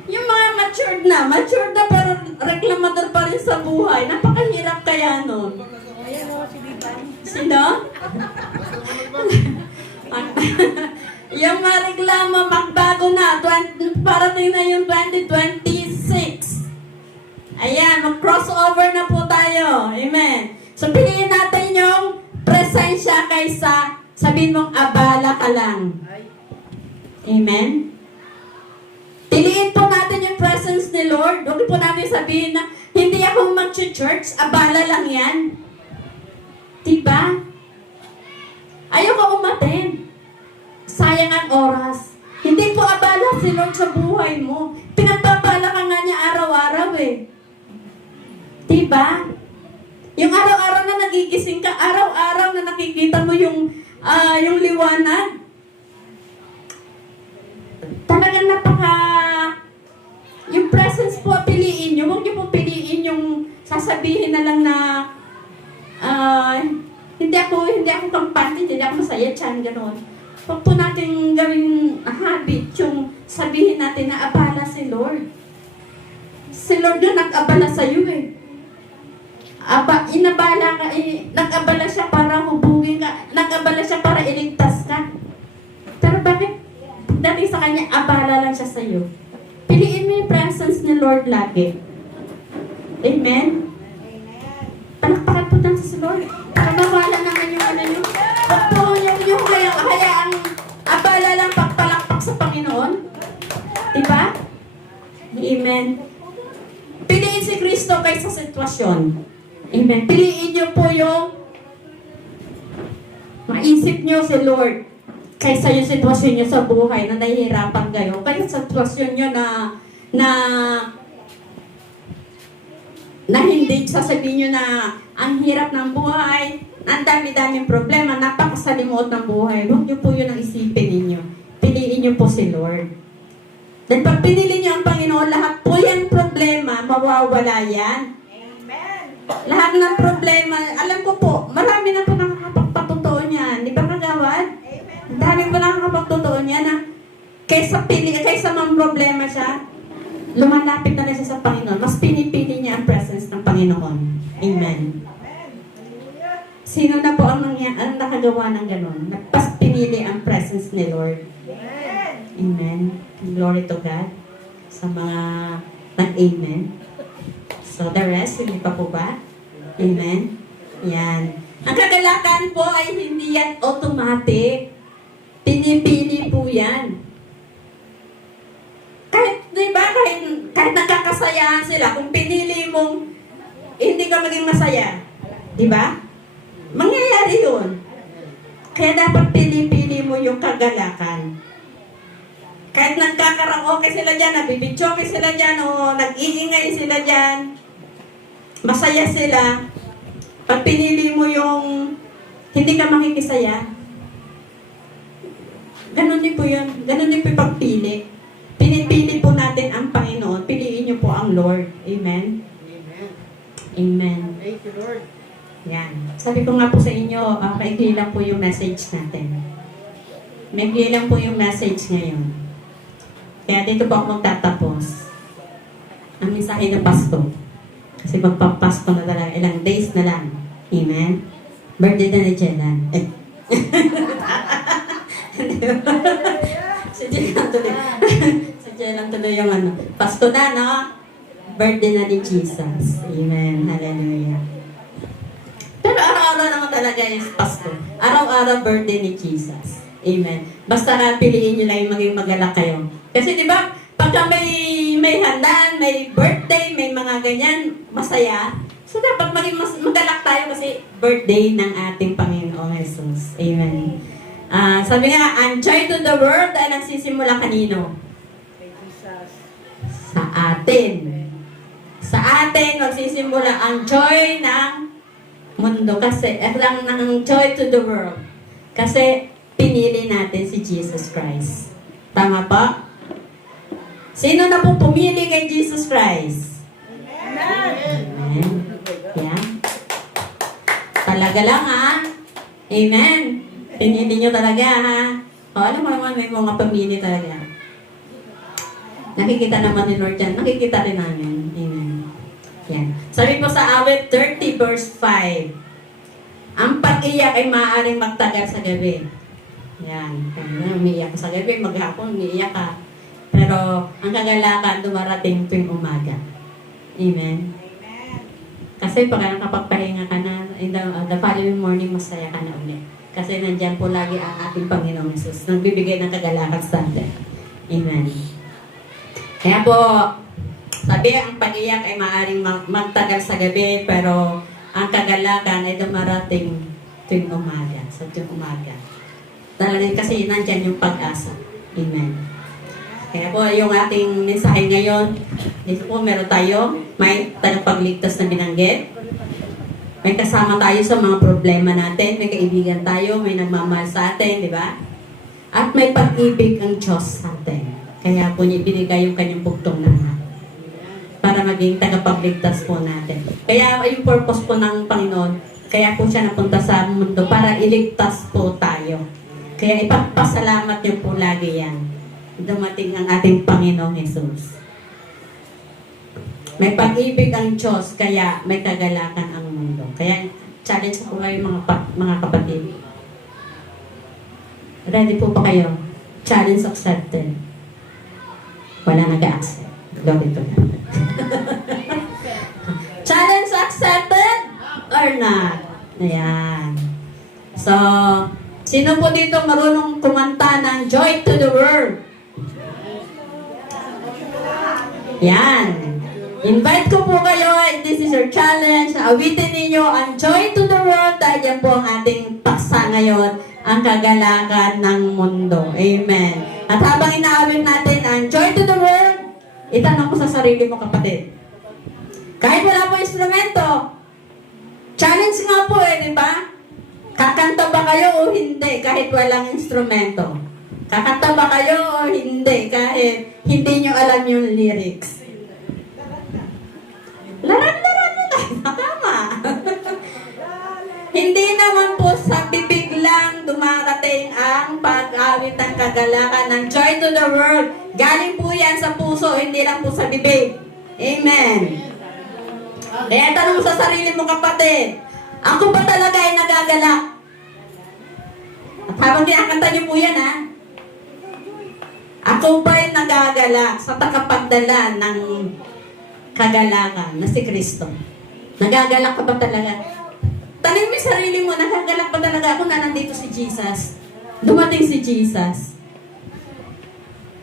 Yung mga matured na pero reklamador pa rin sa buhay. Napakahirap kaya nun. Sino? Yung mga reklamo, magbago na. Parating na yung 2026. Ayan, mag-crossover na po tayo. Amen. So, piliin natin yung presensya kaysa sabihin mong abala ka lang. Amen? Piliin po natin yung presence ni Lord. Huwag po natin sabihin na hindi ako mag-church, abala lang yan. Diba? Ayoko umaten. Sayang ang oras. Hindi po abala si Lord sa buhay mo. Pinagpapala ka nga niya araw-araw eh. Diba? Yung araw-araw na nagigising ka, araw-araw na nakikita mo yung liwanag. Talagang yung presence po, piliin nyo. Huwag nyo po piliin yung sasabihin na lang na hindi ako kampante, hindi ako masaya, tiyan, gano'n. Huwag po natin gawing habit yung sabihin natin na abala si Lord. Si Lord na nag-abala sa'yo eh. Inabala ka, nag-abala siya para hubugin ka, nag-abala siya para iligtas ka. Pero bakit dating sa kanya, abala lang siya sa'yo? Piliin mo yung presence ni Lord lagi. Amen? Palakpakan po natin si Lord. Para mawala naman yung ano nyo. Huwag po yung hayaang abala lang pagpalakpak sa Panginoon. Diba? Amen? Piliin si Kristo kaysa sitwasyon. Amen. Piliin niyo po yung maisip niyo si Lord kaysa yung sitwasyon niyo sa buhay na nahihirapan kayo. Kaya sa sitwasyon niyo na hindi sasabihin niyo na ang hirap ng buhay, ang dami-daming problema, napakasalimuot ng buhay. Huwag niyo po yun ang isipin ninyo. Piliin niyo po si Lord. Dahil pag pinili niyo ang Panginoon, lahat po yan problema, mawawala yan. Lahat ng problema, alam ko po, marami na po nakakapagpatutuon yan. Di ba kagawad? Ang dami po nakakapagtutuon yan na kaysa mang problema siya, lumalapit na siya sa Panginoon. Mas pinipili niya ang presence ng Panginoon. Amen. Sino na po ang nakagawa ng ganun? Mas pinili ang presence ni Lord. Amen. Glory to God. Sa mga nag-amen. So, the rest, hindi pa po ba? Amen? Yan. Ang kagalakan po ay hindi yan automatic. Pinipili po yan. Kahit, di sila. Kung pinili mong hindi ka maging masaya, di ba? Mangyayari yun. Kaya dapat pili-pili mo yung kagalakan. Kahit nagkakaraoke sila dyan, nabibidyoke sila dyan, o nag-iingay sila dyan, masaya sila. Pag pinili mo yung hindi ka makikisaya, ganun din po yun. Ganun din po yung pagpili. Pinipili po natin ang Panginoon. Piliin niyo po ang Lord. Amen? Amen. Amen. Thank you, Lord. Yan. Sabi ko nga po sa inyo, maikli lang po yung message natin. Maikli lang po yung message ngayon. Kaya dito po ako magtatapos. Ang mensahe ng Pasko. Kasi magpapasko na talaga. Ilang days na lang. Amen? Birthday na ni Jelan. Si Jelan tuloy. Si Jelan tuloy yung ano. Pasko na, no? Birthday na ni Jesus. Amen. Hallelujah. Pero araw-araw naman talaga yung Pasko. Araw-araw birthday ni Jesus. Amen. Basta piliin nyo lang yung maging magalak kayo. Kasi di ba, pagka may handaan, may birthday, may mga ganyan, masaya. So dapat maging magalak tayo kasi birthday ng ating Panginoong Jesus. Amen. Sabi nga, ang joy to the world ay nagsisimula kanino? Sa atin. Sa atin magsisimula ang joy ng mundo kasi lang ng joy to the world. Kasi pinili natin si Jesus Christ. Tama ba? Sino na po pumili kay Jesus Christ? Amen. Yan. Talaga lang ha. Amen. Pinili nyo talaga ha. O alam mo naman may mga pamili talaga. Nakikita naman ni Lord yan. Nakikita rin namin. Amen. Yan. Sabi po sa awit 30 verse 5. Ang pag-iyak ay maaaring magtagal sa gabi. Yan. Kaya umiiyak ka sa gabi, maghapon umiiyak ka. Pero ang kagalakan dumarating tuwing umaga. Amen. Kasi pag nakapagpahinga ka na, in the following morning, masaya ka na ulit. Kasi nandyan po lagi ang ating Panginoong Jesus. Nagbibigay ng kagalakan sa atin. Amen. Kaya po, sabi ang pag-iyak ay maaaring magtagal sa gabi, pero ang kagalakan ay dumarating tuwing umaga. Sa tuwing umaga. Talagang kasi nandyan yung pag-asa. Amen. Kaya po, yung ating mensahe ngayon, dito po meron tayo, may tagapagligtas na binanggit. May kasama tayo sa mga problema natin, may kaibigan tayo, may nagmamahal sa atin, di ba? At may pag-ibig ang Diyos sa atin. Kaya po niya binigay yung kanyang bugtong na para maging tagapagligtas po natin. Kaya yung purpose po ng Panginoon, kaya po siya napunta sa mundo para iligtas po tayo. Kaya ipagpasalamat niyo po lagi yan. Dumating ang ating Panginoong Jesus. May pag-ibig ang Diyos, kaya may kagalakan ang mundo. Kaya challenge ko kayo mga kapatid. Ready po pa kayo? Challenge accepted. Wala nag-accept. Glory to God. Challenge accepted or not? Ayan. So, sino po dito marunong kumanta ng Joy to the World? Yan. Invite ko po kayo. This is your challenge. Awitin ninyo ang Joy to the World dahil yan po ang ating paksa ngayon, ang kagalakan ng mundo. Amen. At habang inaawit natin ang Joy to the World, itanong ko sa sarili mo, kapatid. Kahit wala po instrumento, challenge nga po di ba? Kakanta ba kayo o hindi kahit walang instrumento? Kakanta ba kayo o hindi kahit hindi nyo alam yung lyrics? Laran-laran mo tayo. Tama. Hindi naman po sa bibig lang dumarating ang pag-awit ng kagalakan ng Joy to the World. Galing po yan sa puso, hindi lang po sa bibig. Amen. Kaya tanong mo sa sarili mo, kapatid, ako ba talaga ay nagagalak? At habang kinakanta niyo po yan, ha? Ako ba'y nagagalak sa tagapagdala ng kagalakan na si Kristo? Nagagalak ka ba talaga? Tanong mo yung sarili mo, nagagalak ba talaga ako na nandito si Jesus? Dumating si Jesus.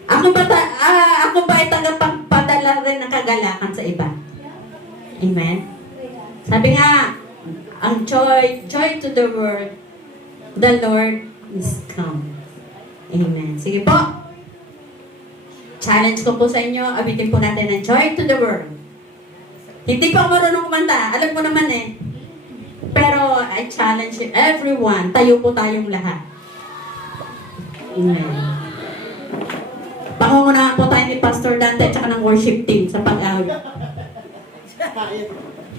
Ako ba ay tagapagpadala rin ng kagalakan sa iba? Amen? Sabi nga, ang joy to the world, the Lord is come. Amen. Sige po. Challenge ko po sa inyo, abitin po natin ang joy to the world. Hindi pa ako marunong kumanta, alam ko naman eh. Pero I challenge everyone, tayo po tayong lahat. Amen. Pangungunahan po tayo ni Pastor Dante at saka ng worship team sa pag-awit.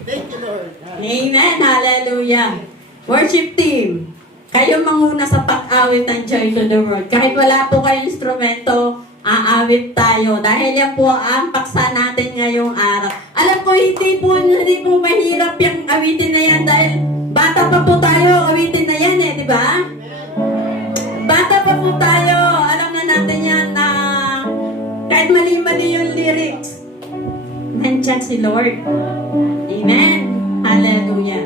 Thank you, Lord. Amen. Hallelujah. Worship team, kayo manguna sa pag-awit ng Joy to the World. Kahit wala po kayong instrumento, aawit tayo. Dahil yan po ang paksa natin ngayong araw. Alam ko, hindi po mahirap yung awitin na yan dahil bata pa po tayo, awitin na yan eh, di ba? Bata pa po tayo, alam na natin yan na kahit mali-mali yung lyrics, nandyan si Lord. Amen. Hallelujah.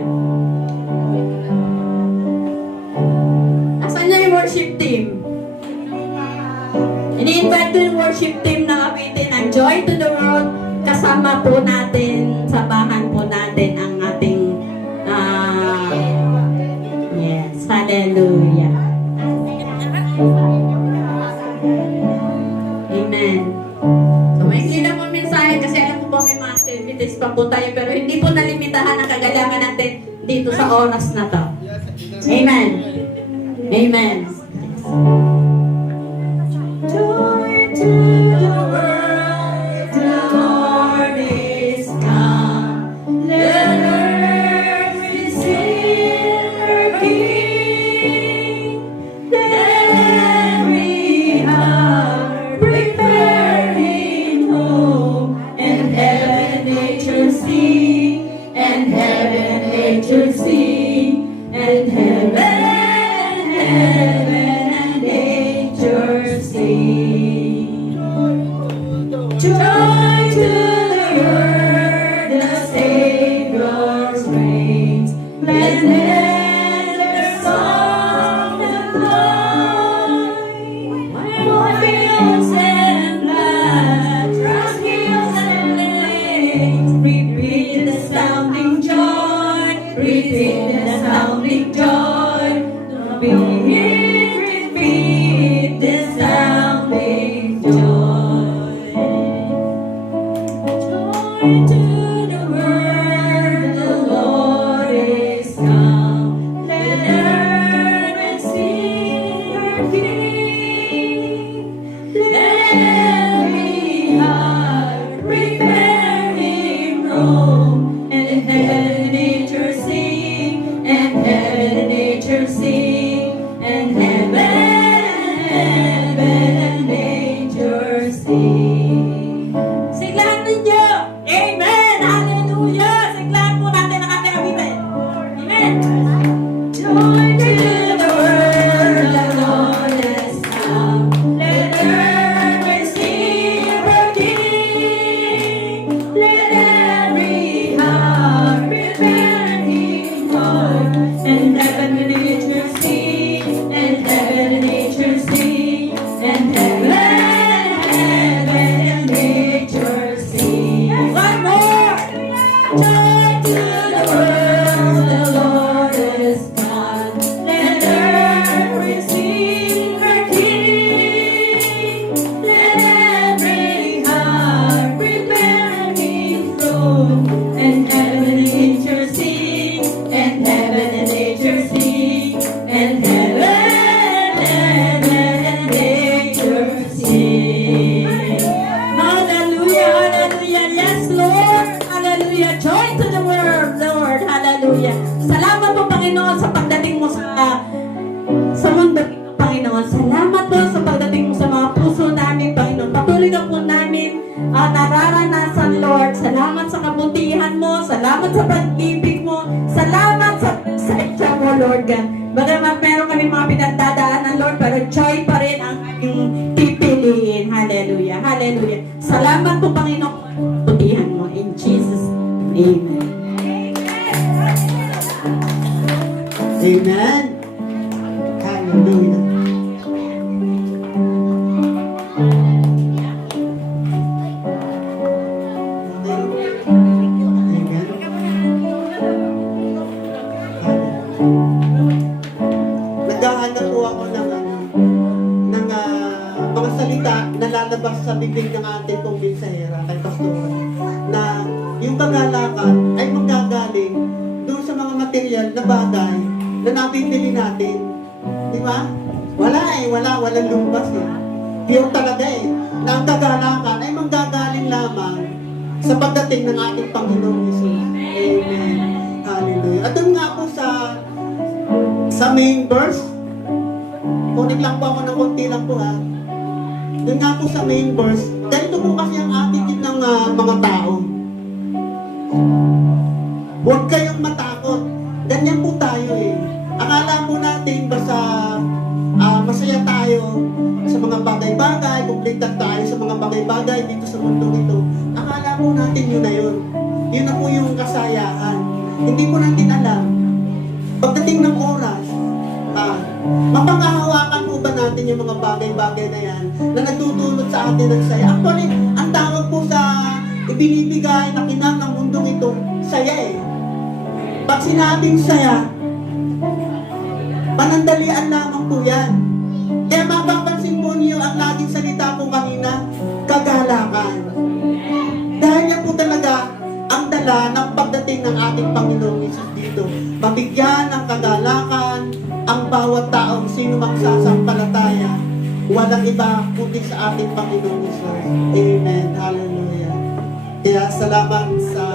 Asan na yung worship team? Ini-invite ko yung worship team na awitin ang Joy to the World. Kasama po natin, sabahan po natin ang ating yes, hallelujah. Amen. So, may lang po mensahe kasi alam ko po may mga activities pa po tayo pero hindi po nalimitahan ang kagalangan natin dito sa oras na to. Amen. Amen. Joy to the world, the Lord is come. Let earth receive her King. Let every heart prepare Him home, and heaven and nature sing, and heaven and nature sing, and heaven and nature sing. Joy to the world, the Savior's reigns. Let their song employ. While fields and lands, grass hills and plains, repeat the sounding joy, repeat the sounding joy. Repeat the sounding joy. Joy to the world, the Lord is come. Let earth and sing her King. Let every heart prepare Him room, and heaven and nature sing, and heaven and nature sing, and heaven and nature sing. Siglahan ninyo! Amen! Hallelujah! Siglahan po natin ang ating awitin. Amen! Joy to the world, the Lord has come. Let earth receive her King. Let every heart prepare Him home, and heaven and nature sing, and heaven and nature sing, and heaven and nature sing. One more! Joy to the world, the Lord is come. Let earth receive her King. Let every heart prepare His throne, and heaven and nature sing, and heaven and nature sing, and heaven and nature sing. Hallelujah, hallelujah. Yes, Lord. Hallelujah. Joy to the world, Lord. Hallelujah. Salamat po, Panginoon, sa pagdating mo sa mundo, Panginoon. Salamat po sa pagdating mo sa mga puso namin, Panginoon. Patuloy na po namin nararanasan, Lord. Salamat sa kabutihan mo. Salamat sa pag-ibig mo. Salamat sa itcha mo, Lord God. Bagamat meron kami mga pinagdadaanan, Lord, pero joy pa rin ang aming pipiliin. Hallelujah. Hallelujah. Salamat po, Panginoon, sa kabutihan mo. In Jesus' name. Amen. Hallelujah. Amen. salita na lalabas sa bibig ng ating pong binsahera kay Pastor na yung kagalakan ay manggagaling doon sa mga material na bagay na nabibili natin. Di ba? Walang lumabas eh. Pure talaga eh, na ang kagalakan ay manggagaling lamang sa pagdating ng ating Panginoong Jesus. Amen. Hallelujah. At doon nga po sa main verse, kunik lang po ako ng konti lang po ha. Doon nga po sa main verse, ganito po kasi ang attitude ng mga tao. Huwag kayong matakot. Ganyan po tayo eh. Akala po natin basta masaya tayo sa mga bagay-bagay, kumplitan tayo sa mga bagay-bagay dito sa mundong ito. Akala po natin yun na yun. Yun na po yung kasayahan. Hindi po natin alam. Pagdating ng oras, mapanghahawakan po ba natin yung mga bagay-bagay na yan na nagtutulot sa atin ng saya? Actually, ang tawag po sa ibinibigay na kinang ng mundong ito, saya eh. Pag sinabing saya, panandalian lamang po yan. Kaya mapapansin po niyo ang laging salita po kanina, kagalakan. Dahil yan po talaga ang dala ng pagdating ng ating Panginoong Jesus dito. Mabigyan ng kagalakan ang bawat taong sino magsasampalataya. Walang iba kundi sa ating Panginoong Jesus. Amen. Hallelujah. Kaya salamat sa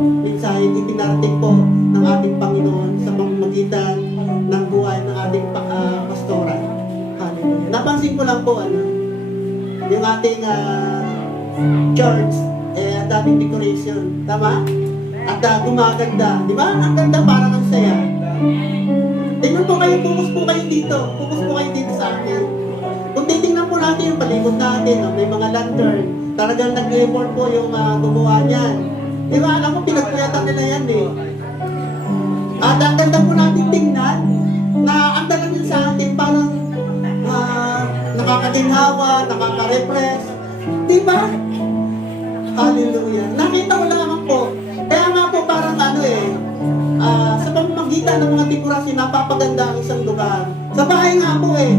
mensaheng itinarating po ng ating Panginoon sa pamamagitan ng buhay ng ating pastora. Hallelujah. Napansin ko lang po, yung ating church, ang daming decoration. Tama? At gumaganda. Di ba? Ang ganda, parang ang saya. Tingnan po kayo, focus po kayo dito. Focus po kayo dito sa akin. Kung titingnan po natin yung palibot natin, may mga lantern. Talagang nag-effort po yung gumawa niyan. Di ba? Alam mo, pinagpuyatan nila yan eh. At ang ganda po natin tingnan na ang dala niya sa atin parang nakakaginhawa, nakaka-repress. Di ba? Hallelujah. Nakita ko lang naman po. Kaya nga po parang sa pamamagitan ng mga dekorasyon, napapaganda ang isang lugar. Sa bahay nga po eh.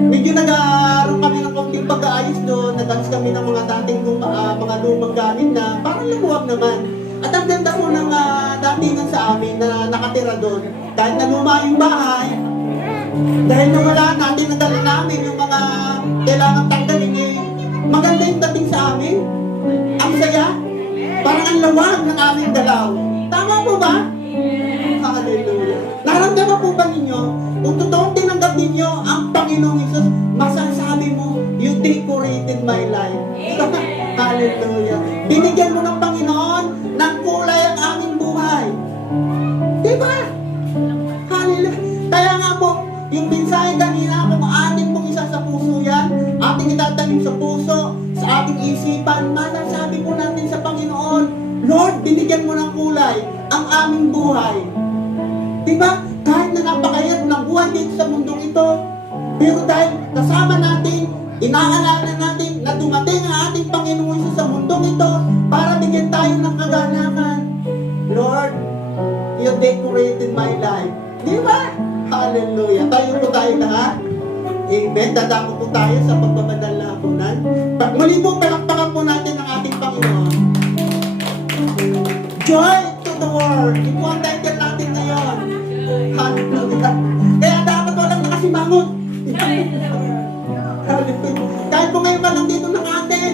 Medyo nag-aaroon kami ng konting pag-aayos doon, nag-alis kami ng mga dating mga lumang gamit na parang lumuwag naman. At ang ganda po ng datingan sa amin na nakatira doon. Kahit na luma yung bahay, dahil nawala natin, nadala namin yung mga kailangan tanggalin eh. Maganda yung dating sa amin. Ang saya. Parang ang lawag ng aming dalaw. Tama po ba? Hallelujah. Naramdaman po ba ninyo? Kung totoong tinanggap ninyo ang Panginoong Jesus, masasabi mo, you decorated my life. Hallelujah. Binigyan mo ng Panginoon ng kulay ang aming buhay. Diba? Hallelujah. Kaya nga po, yung mensahe kanina, kung atin pong isa sa puso yan, ating itatanim sa puso, sa ating isipan, masasabi po natin sa Panginoon, Lord, binigyan mo ng kulay ang aming buhay. Diba? Kahit na napakahirap ng buhay dito sa mundong ito, pero dahil kasama natin, inaalala natin na dumating ang ating Panginoon Jesus sa mundong ito para bigyan tayo ng kaganakan. Lord, you decorated my life. Diba? Hallelujah. Tayo po tayo lahat. Amen. Dadako po tayo sa pagbabanal na hapunan. Muli po, palakpakan po natin ang ating Panginoon. Joy to the world. Ito ang title natin ngayon. Hallelujah. Kaya dapat walang nakasimangot. Hallelujah. Kahit po ngayon ka nandito ng atin,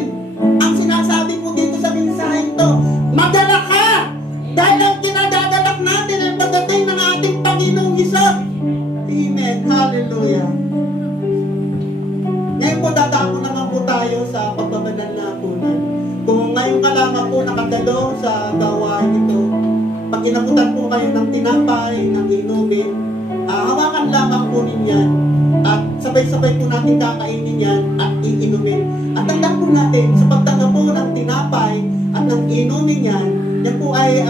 ang sinasabi po dito sa mensahe ito, magdala ka! Dahil ang kinadadalak natin ay pagdating ng ating Panginoong Hesus. Amen. Hallelujah. Ngayon po, dadako naman po tayo sa pagbabanal na hapunan. Kung ngayon ka lamang po nakadalo sa gawain ito, pag inabutan po kayo ng tinapay, ng inumin, hawakan lamang po ninyan at sabay-sabay po natin kakainin yan at iinumin. At tandaan po natin, sa pagtanggap po ng tinapay at ng inumin yan, yan po ay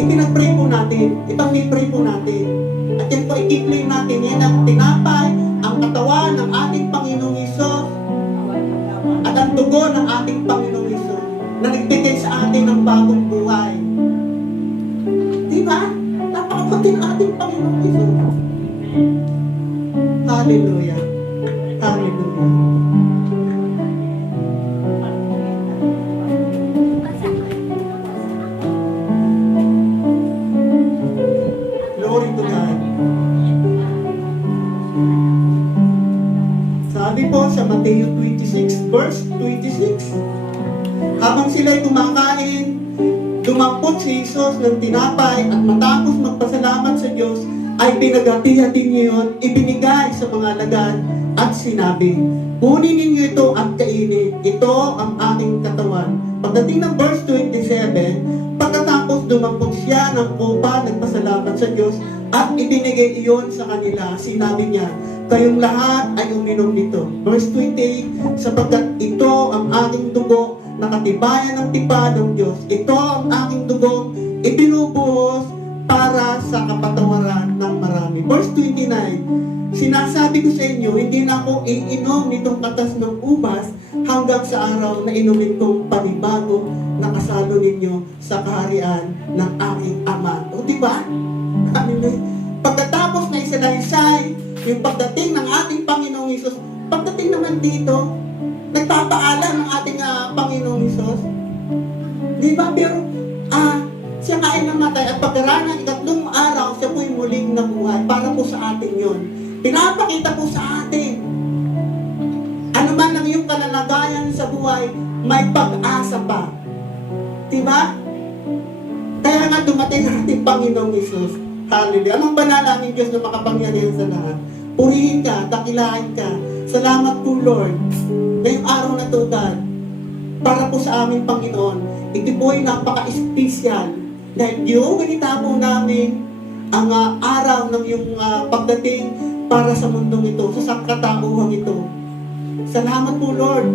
ipinag-pray po natin, ipag-pray po natin. At yan po i-claim natin, yan ang tinapay, ang katawan ng ating Panginoong Hesus at ang dugo ng ating Panginoong Hesus na nagbigay sa atin ng bagong buhay. Diba? Napakabuti ng ating Panginoong Hesus. Hallelujah. Hallelujah. to God. Sabi po sa Mateo 26, verse 26, habang sila'y kumakain, dumampot si Jesus ng tinapay at matapos magpasalamat sa Diyos, ay pinaghati-hati niya yun, ibinigay sa mga alagad at sinabi, kunin ninyo ito at kainin, ito ang aking katawan. Pagdating ng verse 27, pagkatapos dumampot siya ng kupa, nagpasalamat sa Diyos at ibinigay iyon sa kanila, sinabi niya, kayong lahat ay uminom nito. Verse 28, sapagkat ito ang aking dugo na katibayan ng tipa ng Diyos. Ito ang aking dugong ibinubuhos para sa kapatawaran ng marami. Verse 29, sinasabi ko sa inyo, hindi na ako iinom nitong katas ng ubas hanggang sa araw na inumin kong panibago na kasalo ninyo sa kaharian ng aking Ama. O diba? Pagkatapos na isalaysay yung pagdating ng ating Panginoong Hesus, pagdating naman dito, nagpapaalam ng ating Panginoong Hesus. Di ba? Pero, siya nga ay namatay at pagkaraan ng 3 araw, siya po'y muling nabuhay para po sa atin yun. Pinapakita po sa atin, ano man ang iyong kalalagayan sa buhay, may pag-asa pa. Di ba? Kaya nga dumating ang ating Panginoong Hesus. Hallelujah. Anong banalangin Diyos na makapangyarihan sa lahat? Purihin ka, dakilain ka. Salamat po, Lord. Ngayong araw na to, God, para po sa aming Panginoon, ito po ay napaka-espesyal. Dahil yung ganita po namin ang araw ng iyong pagdating para sa mundong ito, sa sangkatauhan ito. Salamat po, Lord,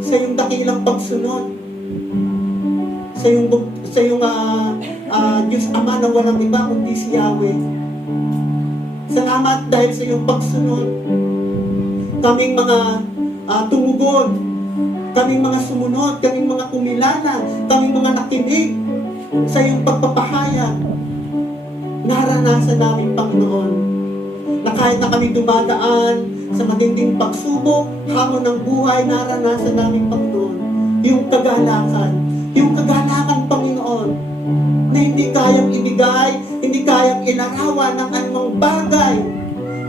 sa iyong dakilang pagsunod, sa iyong Diyos Ama na walang iba kundi si Yahweh. Salamat dahil sa iyong pagsunod. Kaming mga tumugon, kaming mga sumunod, kaming mga kumilala, kaming mga nakinig sa iyong pagpapahayag. Naranasan namin, Panginoon, na kahit na kami dumadaan sa matinding pagsubok, hamon ng buhay, naranasan namin, Panginoon, yung kagalakan, Panginoon, na hindi kayang ibigay, hindi kayang ilarawan ng anumang bagay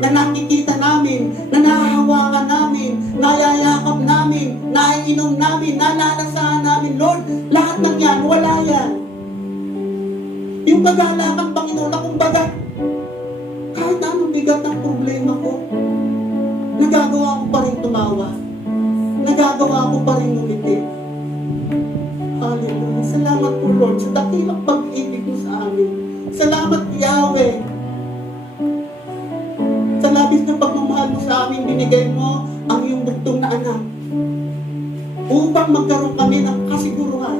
na nakikita namin, na nahahawakan namin, nayayakap namin, naiinom namin, nalalasahan namin. Lord, lahat ng yan, wala yan. Yung kagalakan, Panginoon, na kumbaga, kahit na anong bigat ng problema ko, nagagawa ko pa rin tumawa. Nagagawa ko pa rin ngumiti. Hallelujah. Salamat po, Lord, sa dakilang pag-ibig mo sa amin. Salamat, Yahweh. Sa labis na pagmamahal mo sa amin, binigay mo ang iyong bugtong na anak upang magkaroon kami ng kasiguruhan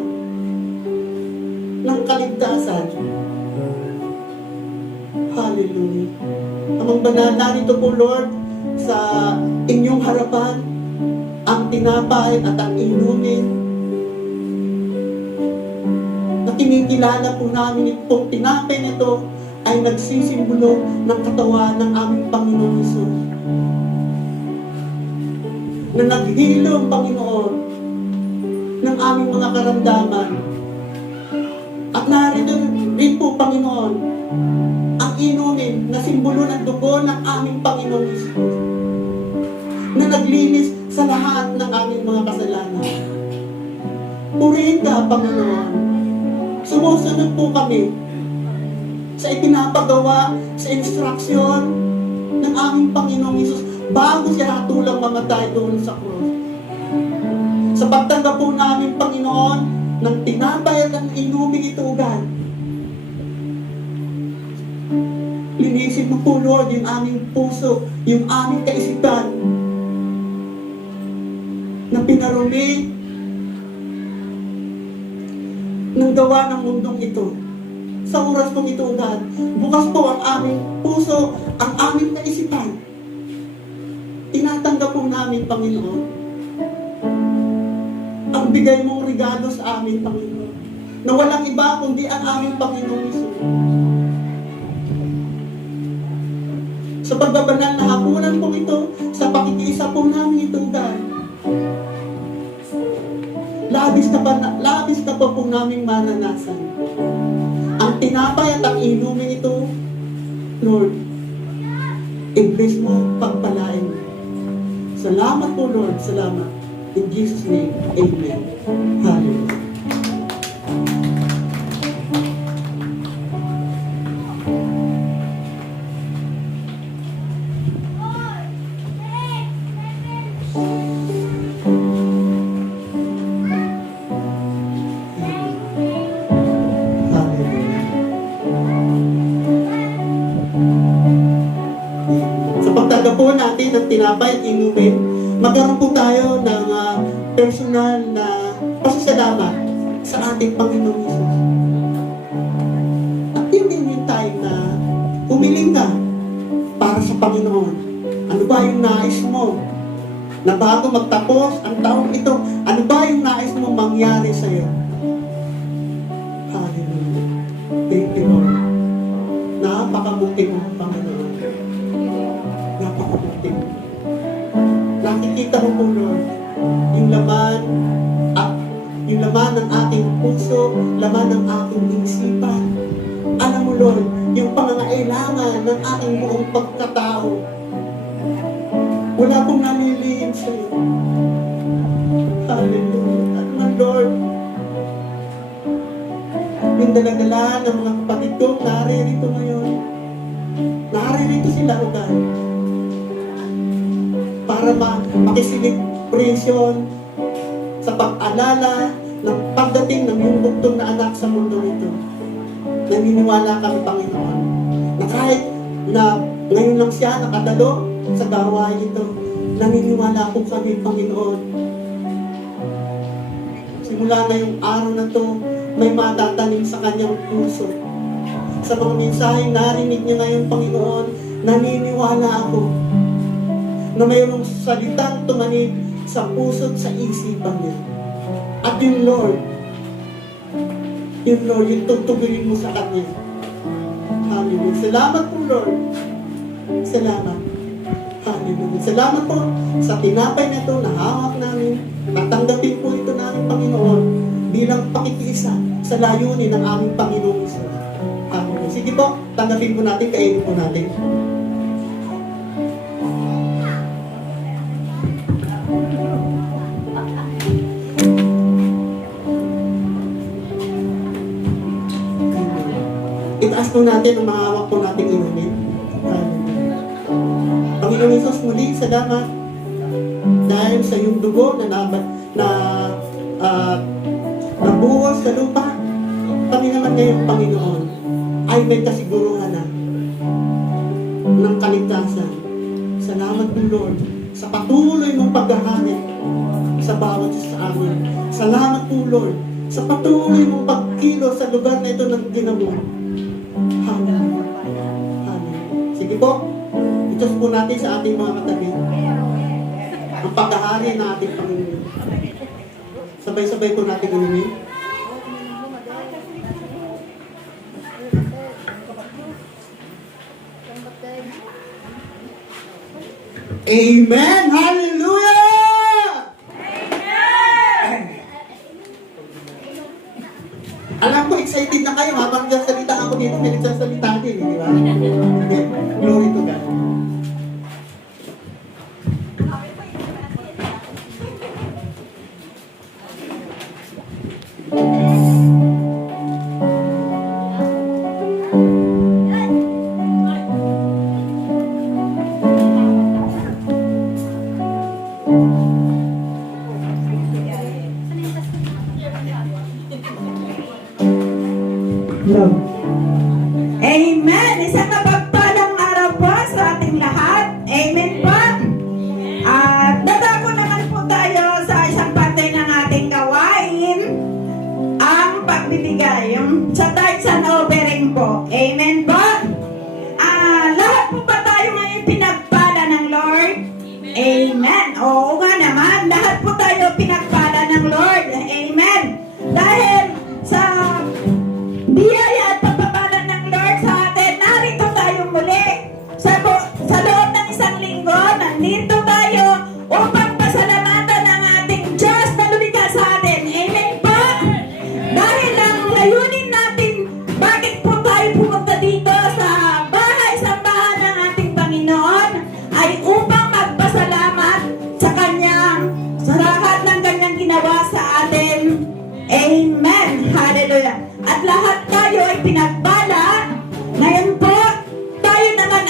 ng kaligtasan. Hallelujah. Amang banal, narito po, Lord, sa inyong harapan ang tinapay at ang inumin na kinikilala po namin itong tinapay na ito ay nagsisimbolo ng katawan ng aming Panginoon Hesus. Na naghilom, Panginoon, ng aming mga karamdaman. At narito rin po, Panginoon, ang inumin na simbolo ng dugo ng aming Panginoon Hesus, na naglinis sa lahat ng aming mga kasalanan. Purihin ka, Panginoon. Sumusunod po kami sa ipinapagawa, sa instruksyon ng aming Panginoong Hesus bago siya hatulang mamatay doon sa krus. Sa pagtanggap po namin, Panginoon, ng tinapay at ng inuming ito, God, linisin mo po, Lord, yung aming puso, yung aming kaisipan na pinarumi ng gawa ng mundong ito. Sa oras pong ito, God, bukas po ang aming puso, ang aming kaisipan. Tinatanggap po namin, Panginoon, ang bigay mong regalo sa amin, Panginoon, na walang iba kundi ang aming Panginoong Hesus. Sa pagbabanal na hapunan po ito, sa pakikiisa po namin ito, God, labis na pa po namin maranasan ang tinapay at ang inumin ito Lord, i-bless mo, pagpalain mo. Salamat po, Lord. Salamat. In Jesus' name, Amen. Hallelujah. Sa pagtanggap po natin ng tinapay at inumin, magkaroon po tayo ng personal na pasasalamat sa ating Panginoong Hesus. At yun din yung time na humiling ka para sa Panginoon. Ano ba yung nais mo? Na bago magtapos ang taong ito, ano ba yung nais mo mangyari sa iyo? Hallelujah. Thank you, Lord. Napakabuti mo, Panginoon. Napakabuti mo. Nakikita ko po, Lord, yung laman ng aking puso, laman ng aking isipan. Alam mo, Lord, yung pangangailangan ng aking buong pagkatao. Wala pong nalilihim sa iyo. Hallelujah. Ano man, Lord, yung daladala ng mga kapatid ko, naririto ngayon. Naririto sila, O God, para makiselebrasyon sa pag-alala ng pagdating ng yung buktong na anak sa mundo nito. Naniniwala kami, Panginoon, na kahit na ngayon lang siya nakadalo sa gawain ito, naniniwala po kami, Panginoon. Simula na yung araw na to, may matatanim sa kanyang puso. Sa mga mensaheng narinig niya ngayon, Panginoon, naniniwala ako na mayroong salitang tumanig sa puso at sa isipan niya. At yung Lord, yung tutugulin mo sa kanya. Hallelujah. Salamat po, Lord. Salamat. Hallelujah. Salamat po sa tinapay na ito na hawak namin. Tatanggapin po ito namin, Panginoon, bilang pakikiisa sa layunin ng aming Panginoong Hesus. Hallelujah. Sige po, tanggapin po natin, kainin po natin. Itaas po natin ang mga hawak po nating inumin. Panginoong Hesus, muli, salamat dahil sa iyong dugo na nabuhos sa lupa. Kami naman ngayon, Panginoon, ay may kasiguruhan na ng kaligtasan. Salamat po, Lord, sa patuloy mong paghahari sa bawat isa sa amin. Salamat po, Lord, sa patuloy mong pagkilo sa lugar na ito ng ginawa. Hallelujah. Hallelujah. Sige po, itos po natin sa ating mga katabi ang paghahari ng ating Panginoon. Sabay-sabay po natin inumin. Amen! Hallelujah! Amen! Alam ko, excited na kayo habang nagsasalita ako dito, may nagsasalita din, di ba? Glory to God.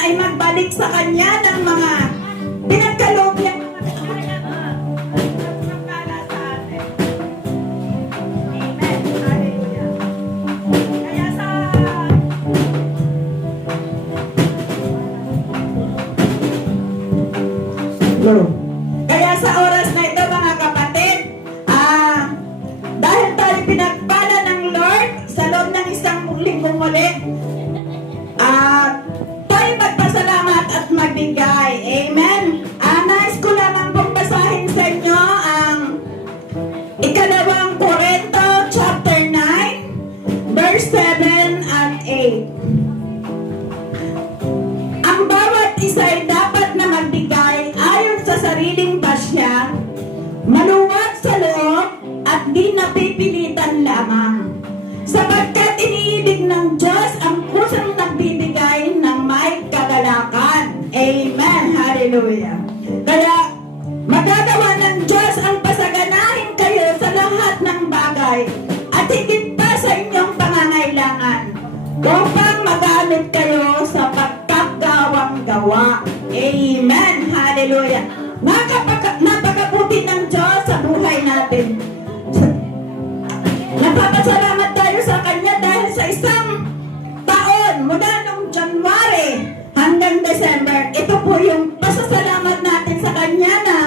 ay magbalik sa Kanya ng mga pinagkaloob niya. Magpala sa atin. Amen. Hallelujah. Kaya sa Kaya sa oras na ito mga kapatid, dahil tayo pinagpala ng Lord sa loob ng isang linggong muli, tayo magpasalamat at magbigay. Amen. Nais ko lamang pong basahin sa inyo ang ikalawang Korinto chapter 9 verse 7 and 8. Ang bawat isa ay dapat na magbigay ayon sa sariling pasya, maluwag sa loob at di napipilitan lamang. Sapagkat iniibig ng Diyos ang pusang nagbibigay ng may kagalakan. Amen. Hallelujah. Kaya magagawa ng Diyos ang pasaganahin kayo sa lahat ng bagay at higit pa sa inyong pangangailangan upang magamit kayo sa pagkagawang gawa. Amen. Hallelujah. Napakabuti ng Diyos sa buhay natin. Napapasalamat tayo sa Kanya dahil sa isang taon mula nung January hanggang December, ito po yung pasasalamat natin sa Kanya na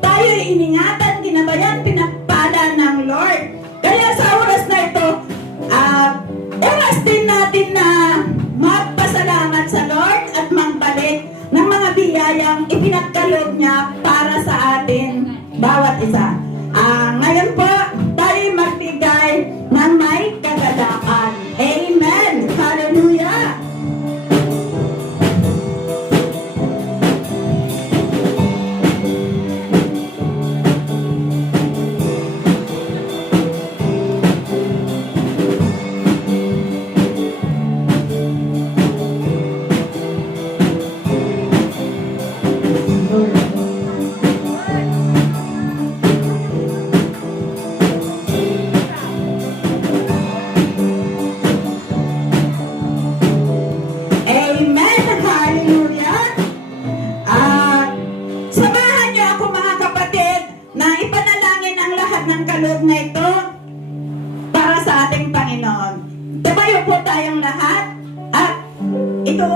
tayo iningatan, ginabayan, pinagpala ng Lord. Kaya sa oras na ito, oras din natin na magpasalamat sa Lord at magbalik ng mga biyayang ipinagkaloob niya para sa atin bawat isa. Ngayon po, tayo magbigay ng may kagalakan. Amen. Hallelujah. Amen. Hallelujah. Samahan niyo ako mga kapatid na ipanalangin ang lahat ng kaloob na ito para sa ating Panginoon. Tumayo po tayong lahat at ito,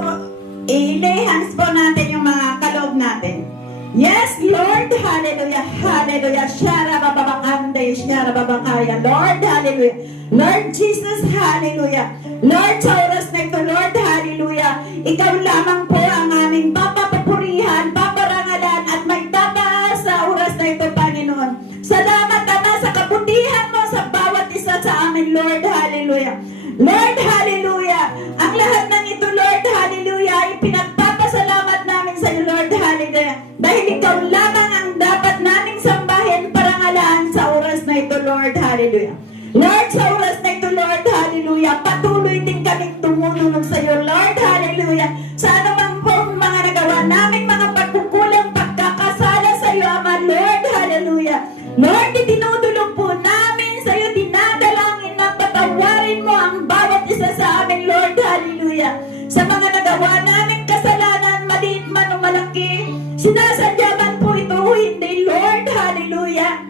i-lay hands po natin yung mga kaloob natin. Yes, Lord, hallelujah, hallelujah, Shara babakande, Shara babakaya, Lord, hallelujah, Lord Jesus, hallelujah, Lord, sa oras na ito, Lord, hallelujah, ikaw lamang po ang aming papapurihan, paparangalan, at magtataas sa oras na ito, Panginoon. Salamat, Ama, sa kabutihan mo sa bawat isa sa amin, Lord, hallelujah, Lord, hallelujah, ang lahat ng ito, Lord, hallelujah, ay pinagpapasalamat namin sa iyo, Lord, hallelujah, dahil ikaw lamang ang dapat naming sambahin, parangalan sa oras na ito, Lord, hallelujah. Lord, sa oras na ito, Lord, hallelujah, patuloy din kaming tumulong sa iyo, Lord, hallelujah, sa anumang pong mga nagawa naming mga pagkukulang, pagkakasala sa iyo, Ama, Lord, hallelujah. Lord, itinutulong po namin sa iyo, dinadalangin na patawarin mo ang bawat isa sa amin, Lord, hallelujah. Sa mga nagawa namin kasalanan, maliit man o malaki, sinasadya man po ito o hindi, Lord, hallelujah.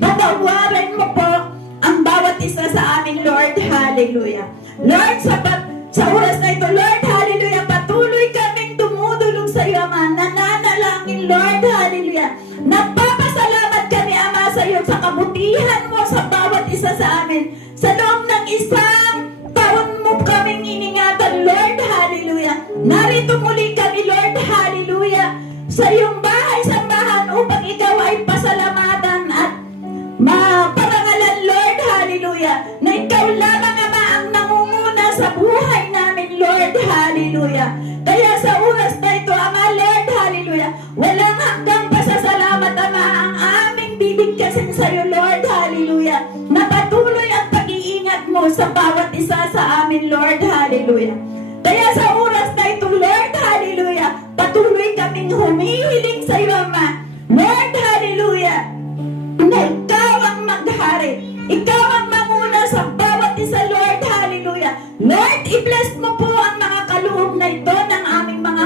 Patawarin mo po ang bawat isa sa amin, Lord, hallelujah. Lord, sa oras na ito, Lord, hallelujah, patuloy kaming tumutulong sa iyo, Ama, nananalangin, Lord, hallelujah. Nagpapasalamat kami, Ama, sa iyo sa kabutihan mo sa bawat isa sa amin. Sa loob ng isang taon mo kaming iningatan, Lord, hallelujah. Narito muli kami, Lord, hallelujah, sa iyong bahay, sambahan upang ikaw ay pasalamatan at maparangalan, Lord, hallelujah, na ikaw lamang, Ama, ang nangunguna sa buhay namin, Lord, hallelujah. Kaya sa oras na ito, Ama, Lord, hallelujah, walang hanggang pasasalamat, Ama, ang aming bibigkasin sa iyo, Lord, hallelujah, na patuloy ang pag-iingat mo sa bawat isa sa amin, Lord, hallelujah. Kaya sa oras na ito, Lord, hallelujah, patuloy kaming humihiling sa iyo, Ama, Lord, hallelujah, na ikaw ang maghari, ikaw ang manguna sa bawat isa, Lord, hallelujah. Lord, i-bless mo po ang mga kaloob na ito ng aming mga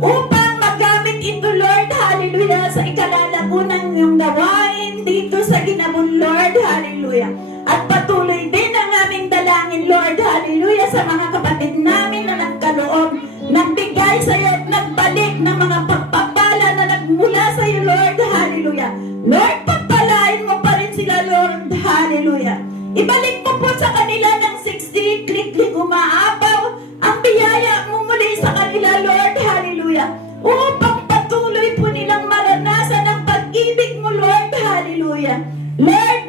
upang magamit ito, Lord, hallelujah, sa ikalalago ng iyong gawain dito sa Ginabon, Lord, hallelujah. At patuloy din ang aming dalangin, Lord, hallelujah, sa mga kapatid namin na nagkaloob, nagbigay sa iyo at nagbalik ng mga pagpapala na nagmula sa iyo, Lord, hallelujah. Lord, pagpalain mo pa rin sila, Lord, hallelujah. Ibalik mo po sa kanila ng 60 klik-klik umaapaw ang biyaya mo muli sa kanila, Lord, hallelujah. Upang patuloy po nilang maranasan ang pag-ibig mo, Lord, hallelujah. Lord,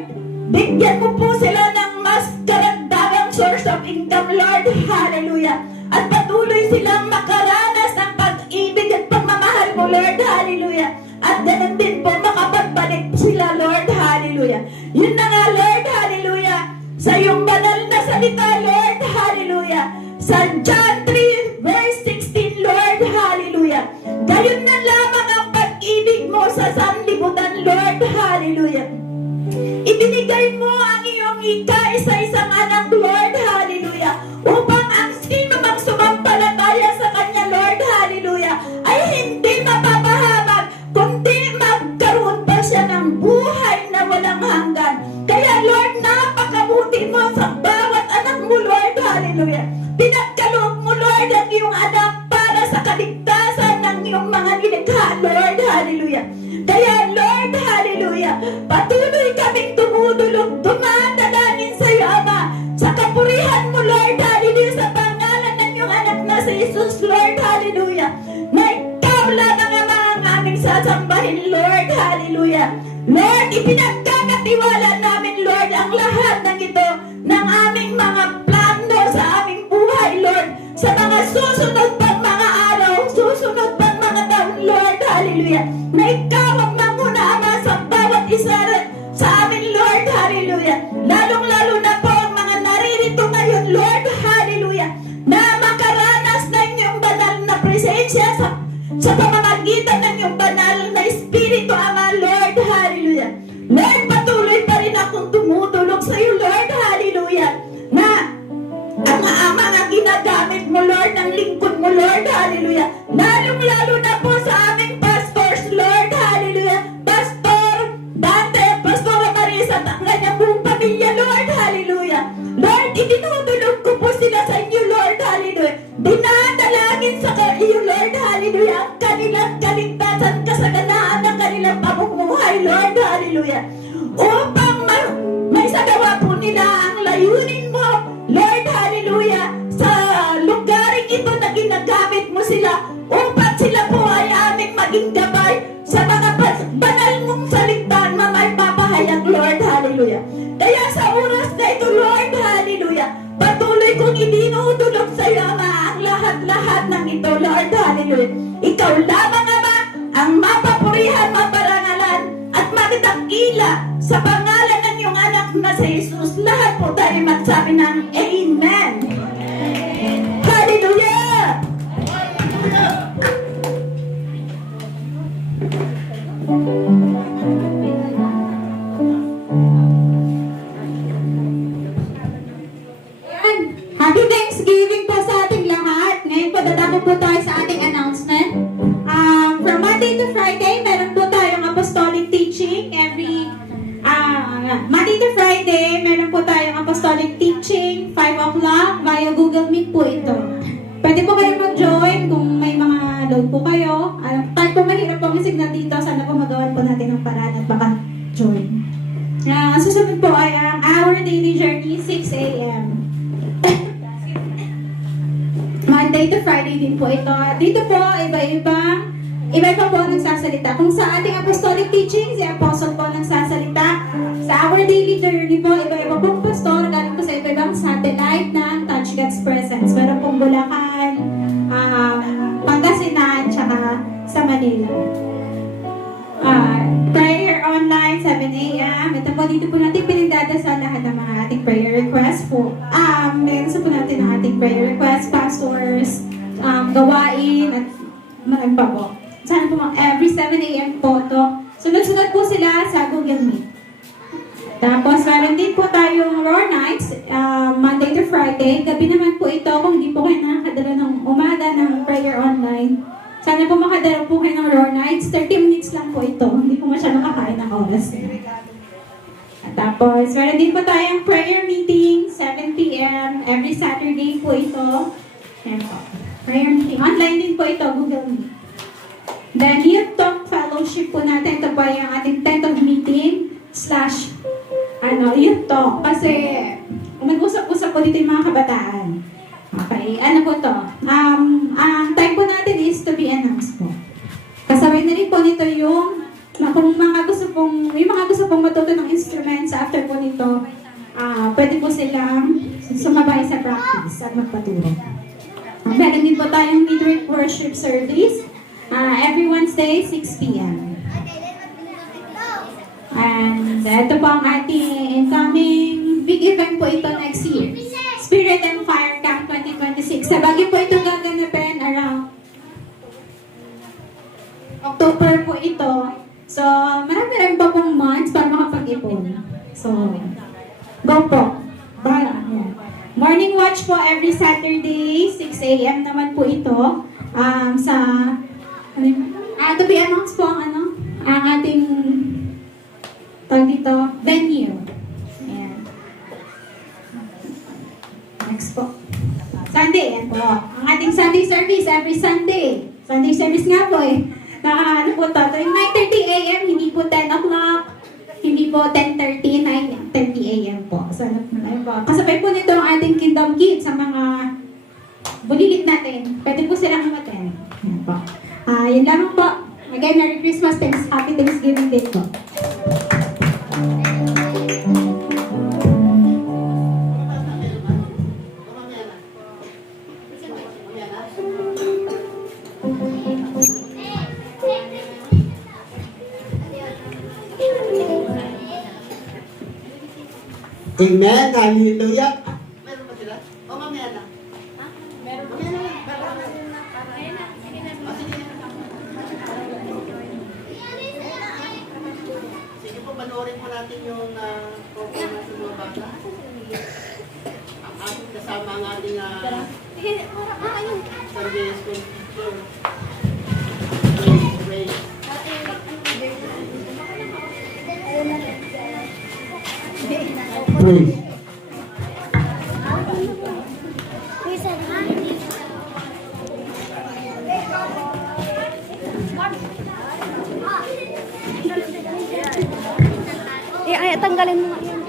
bigyan mo po sila ng mas karagdagang source of income, Lord, hallelujah. At patuloy silang makaranas ng pag-ibig at pagmamahal mo, Lord, hallelujah. At ganun din po makapagbalik sila, Lord, hallelujah. Yun na nga, Lord, hallelujah. Sa iyong banal na salita, Lord, hallelujah. Sa John 3 verse 16, Lord, hallelujah. Gayon na lamang ang pag-ibig mo sa sanlibutan, Lord, hallelujah. Ibinigay mo ang iyong ika-isa-isang anak, Lord, hallelujah, upang ang sino mang sumampalataya sa kanya, Lord, hallelujah, ay hindi mapapahamak, kundi magkaroon pa siya ng buhay na walang hanggan. Kaya, Lord, napakabuti mo sa bawat anak mo, Lord, hallelujah. Pinagkaloob mo, Lord, ang iyong anak para sa kaligtasan ng iyong mga nilikha, Lord, hallelujah. Kaya, Lord, hallelujah, patuloy kaming tumutulog, dumadalangin sa iyo, Ama, sa kapurihan mo, Lord, hallelujah, sa pangalan ng iyong anak na si Jesus, Lord, hallelujah, na ikaw lamang, Ama, ang aming sasambahin, Lord, hallelujah. Lord, ipinagkakatiwala namin, Lord, ang lahat ng ito, ng aming mga plano sa aming buhay, Lord, sa mga susunod pang mga araw, susunod pang mga taon, Lord, hallelujah, na ikaw ang manguna, Ama, sa bawat isa sa amin, Lord, hallelujah. Lalong-lalo na po ang mga naririto ngayon, Lord, hallelujah, na makaranas ng iyong banal na presensya sa pamamagitan ng iyong banal na Espiritu, Ama, Lord, hallelujah. Lord, patuloy pa rin akong tumutulog sa iyo, Lord, hallelujah, na ang Ama na ginagamit mo, Lord, ng lingkod mo, Lord, hallelujah. Lalong-lalo na po sa aming pastors, Lord, hallelujah. Pastor Dante, Pastor Marisa, at ang kanyang buong pamilya, Lord, hallelujah. Lord, itinutulog ko po sila sa inyo, Lord, hallelujah. Dinadalangin sa iyo, Lord, hallelujah, ang kanilang kaligtasan, kasaganaan ng kanilang pamumuhay, Lord, hallelujah. Upang may sagawa po nila ang layunin mo, Lord, hallelujah, sa lugaring ito na ginagamit mo sila, upang sila po ay aming maging gabay sa mga banal mong salita na may papahayag, Lord, hallelujah. Kaya sa oras na ito, Lord, hallelujah, patuloy kong idinudulog sa iyo, Ama, ang lahat-lahat ng ito, Lord, hallelujah. Ikaw lamang, Ama, ang mapapurihan, maparangalan, at magdakila sa pangalan ng iyong anak na si Jesus. Lahat po tayo magsabi ng Amen. Hallelujah! Ayan. Happy Thanksgiving po sa ating lahat. Ngayon po, tatapos po tayo sa ating announcement. From Monday to Friday, meron po tayong apostolic teaching. Monday to Friday, meron po tayong apostolic teaching, 5 o'clock, via Google Meet po ito. Pwede po kayo mag-join kung may mga load po kayo. Kahit po mahirap po ang signal dito, sana po magawan po natin ng paraan at baka join. Susunod po ay ang Our Daily Journey, 6 a.m. Monday to Friday din po ito. Dito po, iba-iba po ang nagsasalita. Kung sa ating apostolic teaching, si Apostle po nagsasalita. Sa Our Daily Journey po, iba-iba pong pastor, galing po sa iba-ibang satellite ng Touch God's Presence. Meron pong Bulacan, Pangasinan, tsaka sa Manila. Prayer online, 7 a.m. Ito po, dito po natin pinagdadasal lahat ng mga ating prayer requests po. Gusto po natin ang ating prayer requests, pastors, gawain, at marami pa po. Sana po every 7 a.m. po to. Sunod-sunod po sila sa Google Meet. Tapos, meron din po tayong Roar Nights, Monday to Friday. Gabi naman po ito, kung hindi po kayo nakakadala ng umaga ng prayer online. Sana po po makadala po kayo ng raw nights. 30 minutes lang po ito. Hindi po masyadong kakain ng oras. At tapos, meron din po tayong prayer meeting, 7 p.m. Every Saturday po ito. Ayan po. Prayer meeting. Online din po ito, Google Meet. Then, Youth Talk Fellowship po natin. Ito po yung ating tent of meeting / Youth Talk. Kasi, mag-usap-usap po dito yung mga kabataan. Okay, ano po to? Ang time po natin is to be announced po. Kasabay na rin po nito yung kung mga gusto pong matuto ng instruments after po nito, pwede po silang sumabay sa practice at magpaturo. Meron din po tayong midweek worship service every Wednesday, 6 p.m. And ito po ang ating incoming big event po ito next year. Spirit and Fire Camp 2026. Sa Baguio po ito gaganapin around October po ito. So, marami pa pong months para makapag-ipon. So, go po. Bala. Yan. Morning watch po every Saturday, 6 a.m. naman po ito. To be announced po ang ating venue. Ayan. Next po. Sunday, yan po. Ang ating Sunday service every Sunday. Sunday service nga po ano po to? 9:30 a.m. Hindi po 10 o'clock. Hindi po 10:30, 9:30 a.m. po. So, kasabay po nito ang ating Kingdom Kids sa mga bulilit natin. Pwede po silang umaten. Yan po. Yun lamang po. Again, Merry Christmas. Happy Thanksgiving Day po. Amen. Hallelujah. Meron pa sila? O, mamaya na. Meron pa sila. Sige po, panoorin po natin yung performance ng mga bata. Ang ating kasama ang ating Sunday school teacher. Praise. Praise. Ay, tanggalin mo nga yan.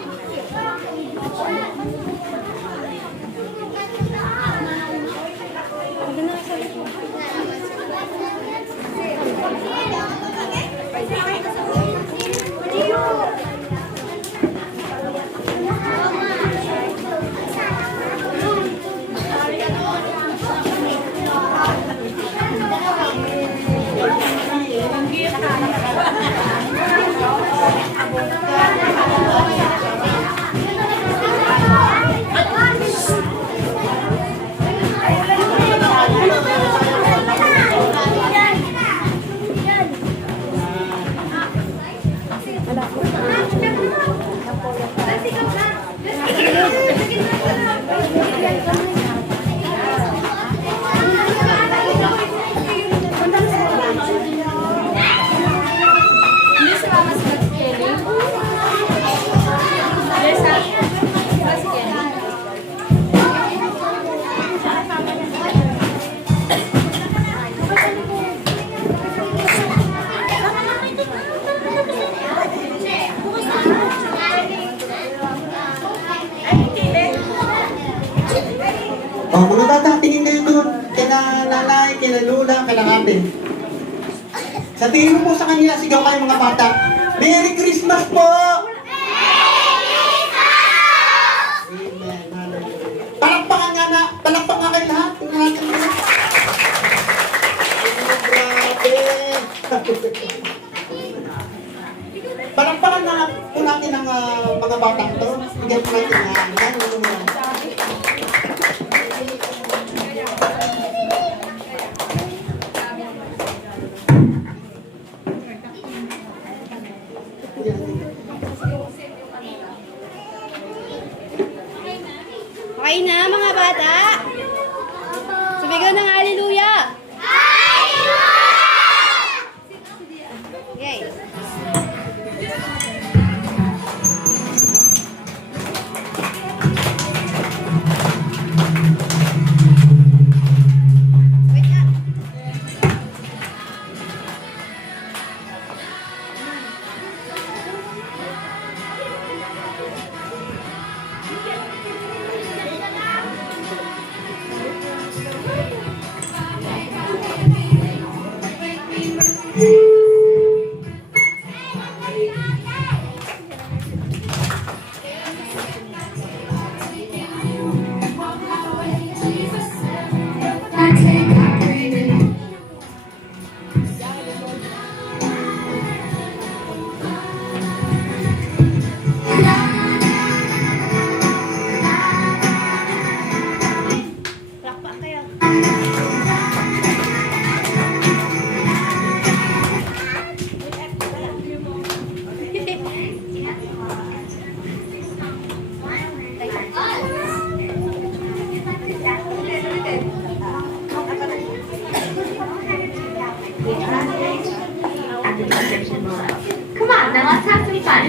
Mga bata, tingin kayo doon. Kina nanay, kina lula, kina ate. Sa tingin mo po sa kanila, sigaw kayo mga bata. Merry Christmas po! Amen. Hallelujah. Palakpakan kayo lahat. Tingnan natin nila. Grabe. Palakpakan na po natin ang mga batang to. Bigyan po natin yan. Okay na, mga bata? Sumigaw ng hallelujah! Hallelujah! at the description below. Come on, now let's have some fun.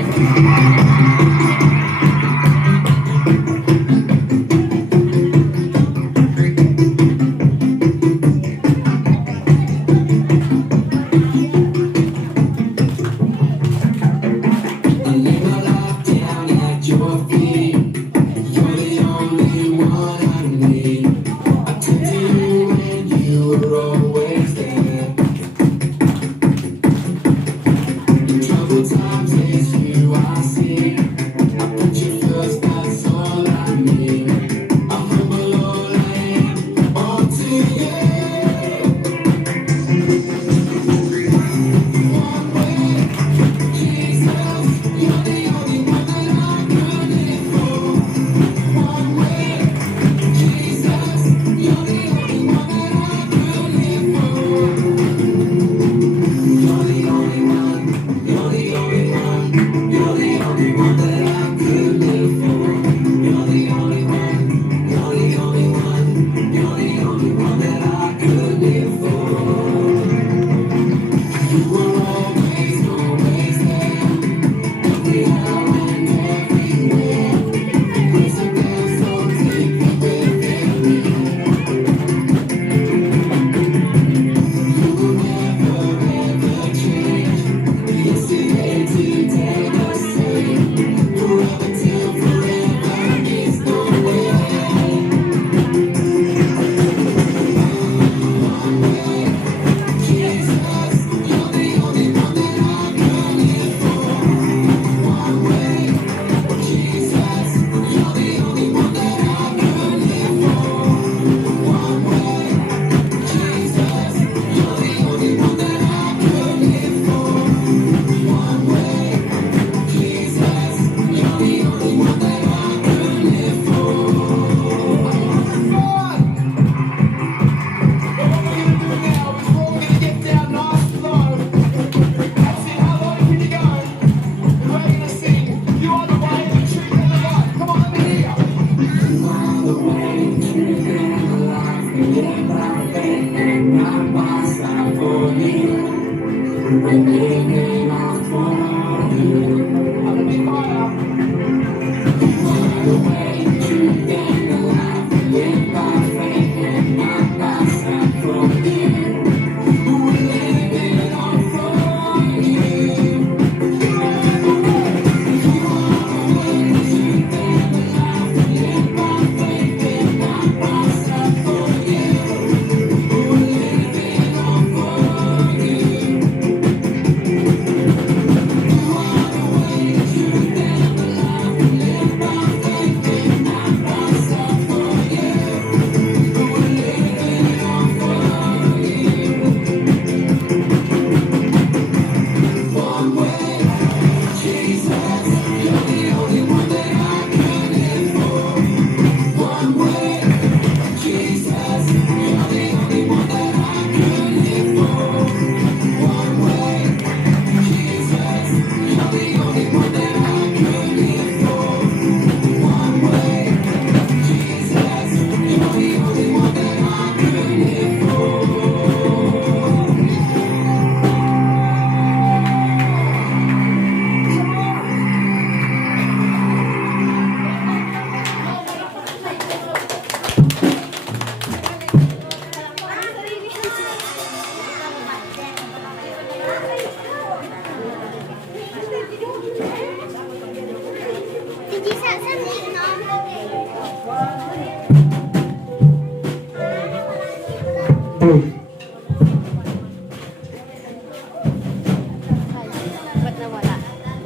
Ba't nawala?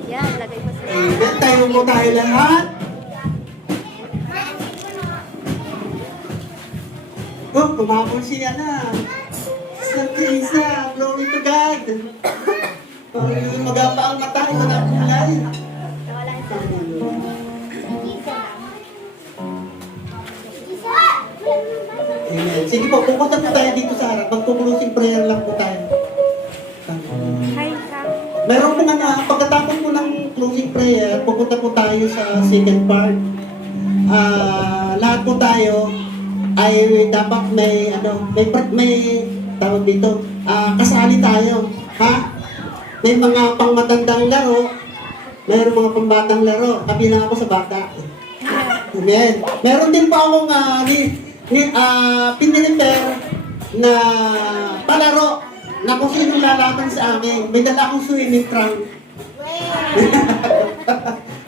Yan, lagay mo sa... Amen. Tayo po tayo lahat. Oh, kumapon siya na. Sa Teresa, glory to God. Magapa ang mata, wala kulay. Nawala yung Amen. Sige po, bukas na po tayo dito sa harap. Magpo-closing prayer lang po tayo. Hi, Kang. Meron po nga, pagkatapos po ng closing prayer, pupunta po tayo sa second part. Lahat po tayo ay dapat may tawag dito, kasali tayo. Ha? May mga pangmatandang laro, mayroong mga pambatang laro. Kabilang ako sa bata. Amen. Meron din po akong piniliper na palaro na kung sino lalaban sa amin. May dala akong swimming trunk.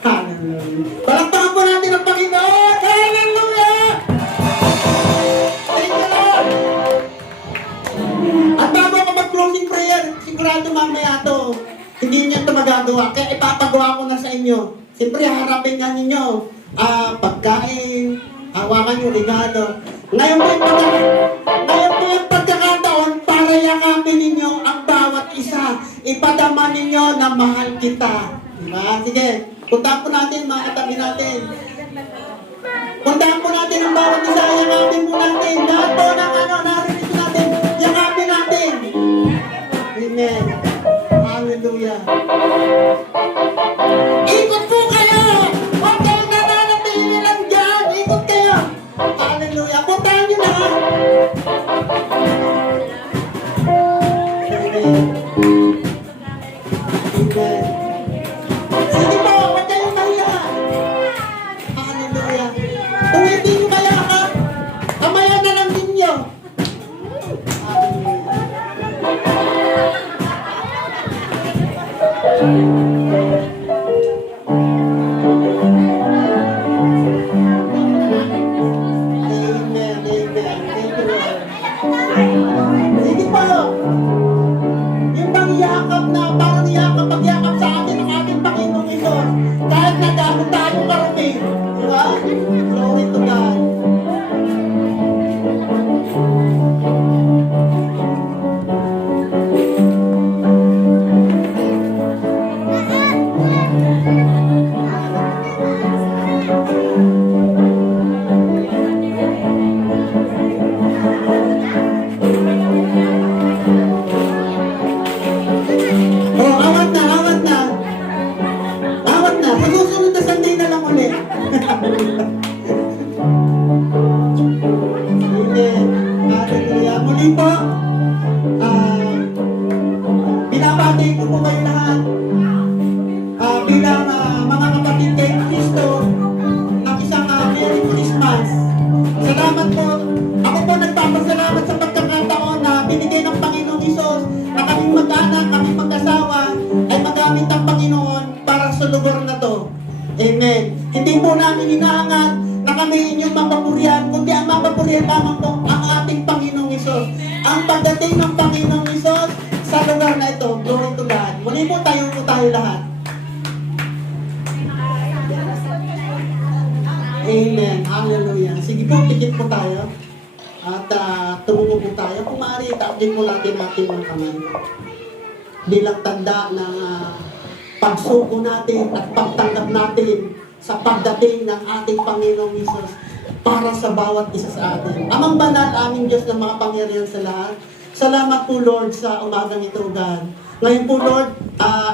Hallelujah. Palakpakan po natin ang Panginoon! Hallelujah! Thank you, Lord! At bago ako mag-closing prayer, sigurado mamaya to, hindi niyo ito magagawa. Kaya ipapagawa ko na sa inyo. Siyempre, harapin nga ninyo. Pagkain, hawakan yung regalo. Ngayon po yung pagkakataon para yakapin ninyo ang bawat isa. Ipadama ninyo na mahal kita. Diba? Sige, puntahan po natin, mga katabi natin. Puntahan po natin ang bawat isa. Yakapin po natin. Lahat po ng narinig natin. Yakapin natin. Amen. Hallelujah. Ikot po kayo! Huwag kayong nananatili lang dyan! Ikot kayo! Hallelujah! Puntahan nyo na! Amen. Amen. Sige po! Huwag kayong mahiya! Hallelujah! Kung hindi nyo kaya ka, kamaya na lang ninyo! Amen, amen. Thank you, Lord. Sige po. Yung bang yakap na, parang yakap, pagyakap sa atin ng ating Panginoong Isos. Kahit na gano'n tayo karami. Diba? Glory to God. Oh, awat na, awat na. Awat na. Sa susunod na Sunday na lang ulit. Amen. Hallelujah. Muli po, binabati ko po kayo lahat. Bilang mga kapatid kay Kristo ng isang Merry Christmas. Salamat po. Ako po nagpapasalamat sa pagkakataon na binigay ng Panginoong Isos na kaming mag-anak, kaming mag-asawa ay magamit ang Panginoon para sa lugar na to. Amen. Hindi po namin inaangat na kami inyong mapapurihan, kundi ang mapapurihan lamang po ang ating Panginoong Isos. Ang pagdating ng Panginoong Isos sa lugar na ito, glory to God. Muli po tayo lahat. Amen. Hallelujah. Sige po, pikit po tayo. At tumungo po tayo. Kung maaari, itaapin po natin ating mga kamay. Bilang tanda ng pagsuko natin at pagtanggap natin sa pagdating ng ating Panginoong Isos para sa bawat isa sa atin. Amang banal, aming Diyos ng mga pangyarihan sa lahat. Salamat po, Lord, sa umagang ito, God. Ngayon po, Lord,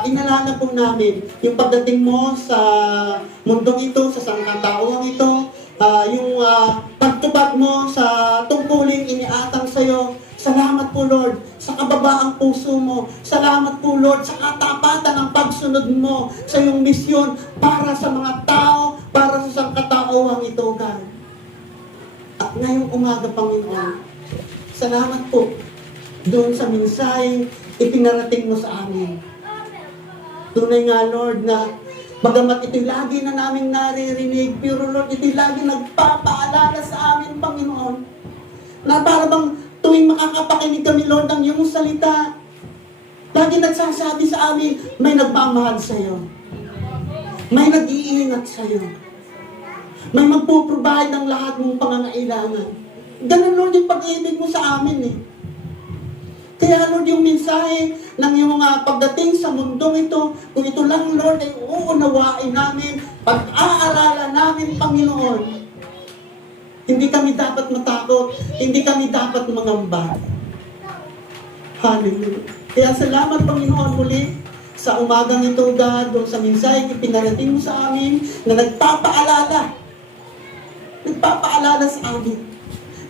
inalala po namin yung pagdating mo sa mundong ito, sa sangkatauhan ito, yung pagtupad mo sa tungkuling iniatang sa'yo. Salamat po, Lord, sa kababaang puso mo. Salamat po, Lord, sa katapatan ng pagsunod mo sa iyong misyon para sa mga tao, para sa sangkatauhan ito, God. At ngayong umaga, Panginoon, salamat po doon sa mensaheng ipinarating mo sa amin. Tunay nga, Lord, na bagamat ito'y lagi na naming naririnig, pero Lord, ito'y lagi nagpapaalala sa amin, Panginoon, na para bang tuwing makakapakinig kami, Lord, ng iyong salita, lagi nagsasabi sa amin, may nagmamahal sa iyo. May nag-iingat sa iyo. May magpuprovide ng lahat mong pangangailangan. Ganun, Lord, yung pag-ibig mo sa amin, eh. Kaya, Lord, yung mensahe ng iyong pagdating sa mundong ito, kung ito lang, Lord, ay uunawain namin, pag-aaralan namin, Panginoon. Hindi kami dapat matakot, hindi kami dapat mangamba. Hallelujah. Kaya salamat, Panginoon, muli sa umagang ito, God, doon sa mensahe ipinarating mo sa amin na nagpapaalala sa amin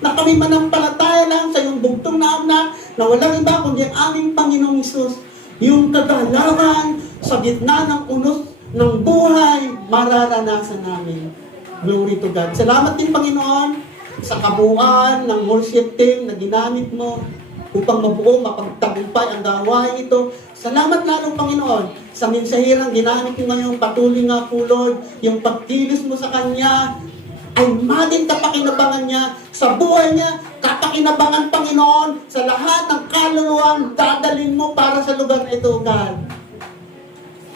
na kami manampalataya lang sa iyong bugtong na anak na walang iba kundi ang aming Panginoong Isus. Yung kagalakan sa gitna ng unos ng buhay, mararanasan namin. Glory to God. Salamat din, Panginoon, sa kabuuan ng worship team na ginamit mo upang mabuo, mapagtagumpay ang gawain ito. Salamat lalo, Panginoon, sa mensahirang ginamit mo ngayon, patuloy nga po, Lord, yung pagkilos mo sa Kanya, ay maging kapakinabangan niya sa buhay niya, kapakinabangan, Panginoon, sa lahat ng kaluluwang dadalhin mo para sa lugar na ito, God.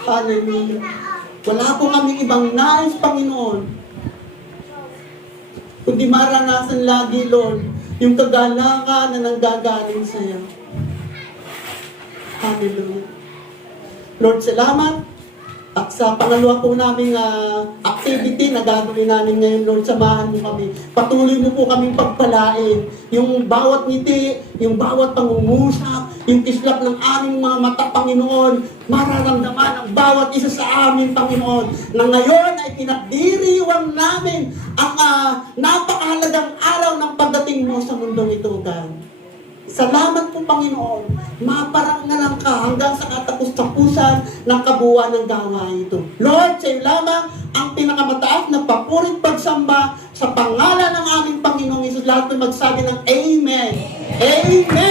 Hallelujah. Wala po kaming ibang nais, Panginoon, kundi maranasan lagi, Lord, yung kagalakan na nanggagaling sa iyo. Hallelujah. Lord, salamat. At sa pangalawa po naming activity na gagawin namin ngayon, Lord, samahan mo kami. Patuloy mo po kaming pagpalain. Yung bawat ngiti, yung bawat pangungusap, yung kislap ng aming mga mata, Panginoon, mararamdaman ang bawat isa sa amin, Panginoon, na ngayon ay pinagdiriwang namin ang napakahalagang araw ng pagdating mo sa mundong ito, God. Salamat po, Panginoon. Maparang na lang ka hanggang sa katapos-tapusan ng kabuuan ng gawain ito. Lord, sa iyo lamang ang pinakamataas na papurit pagsamba sa pangalan ng aming Panginoong Isus. Lahat na magsabi ng Amen. Amen.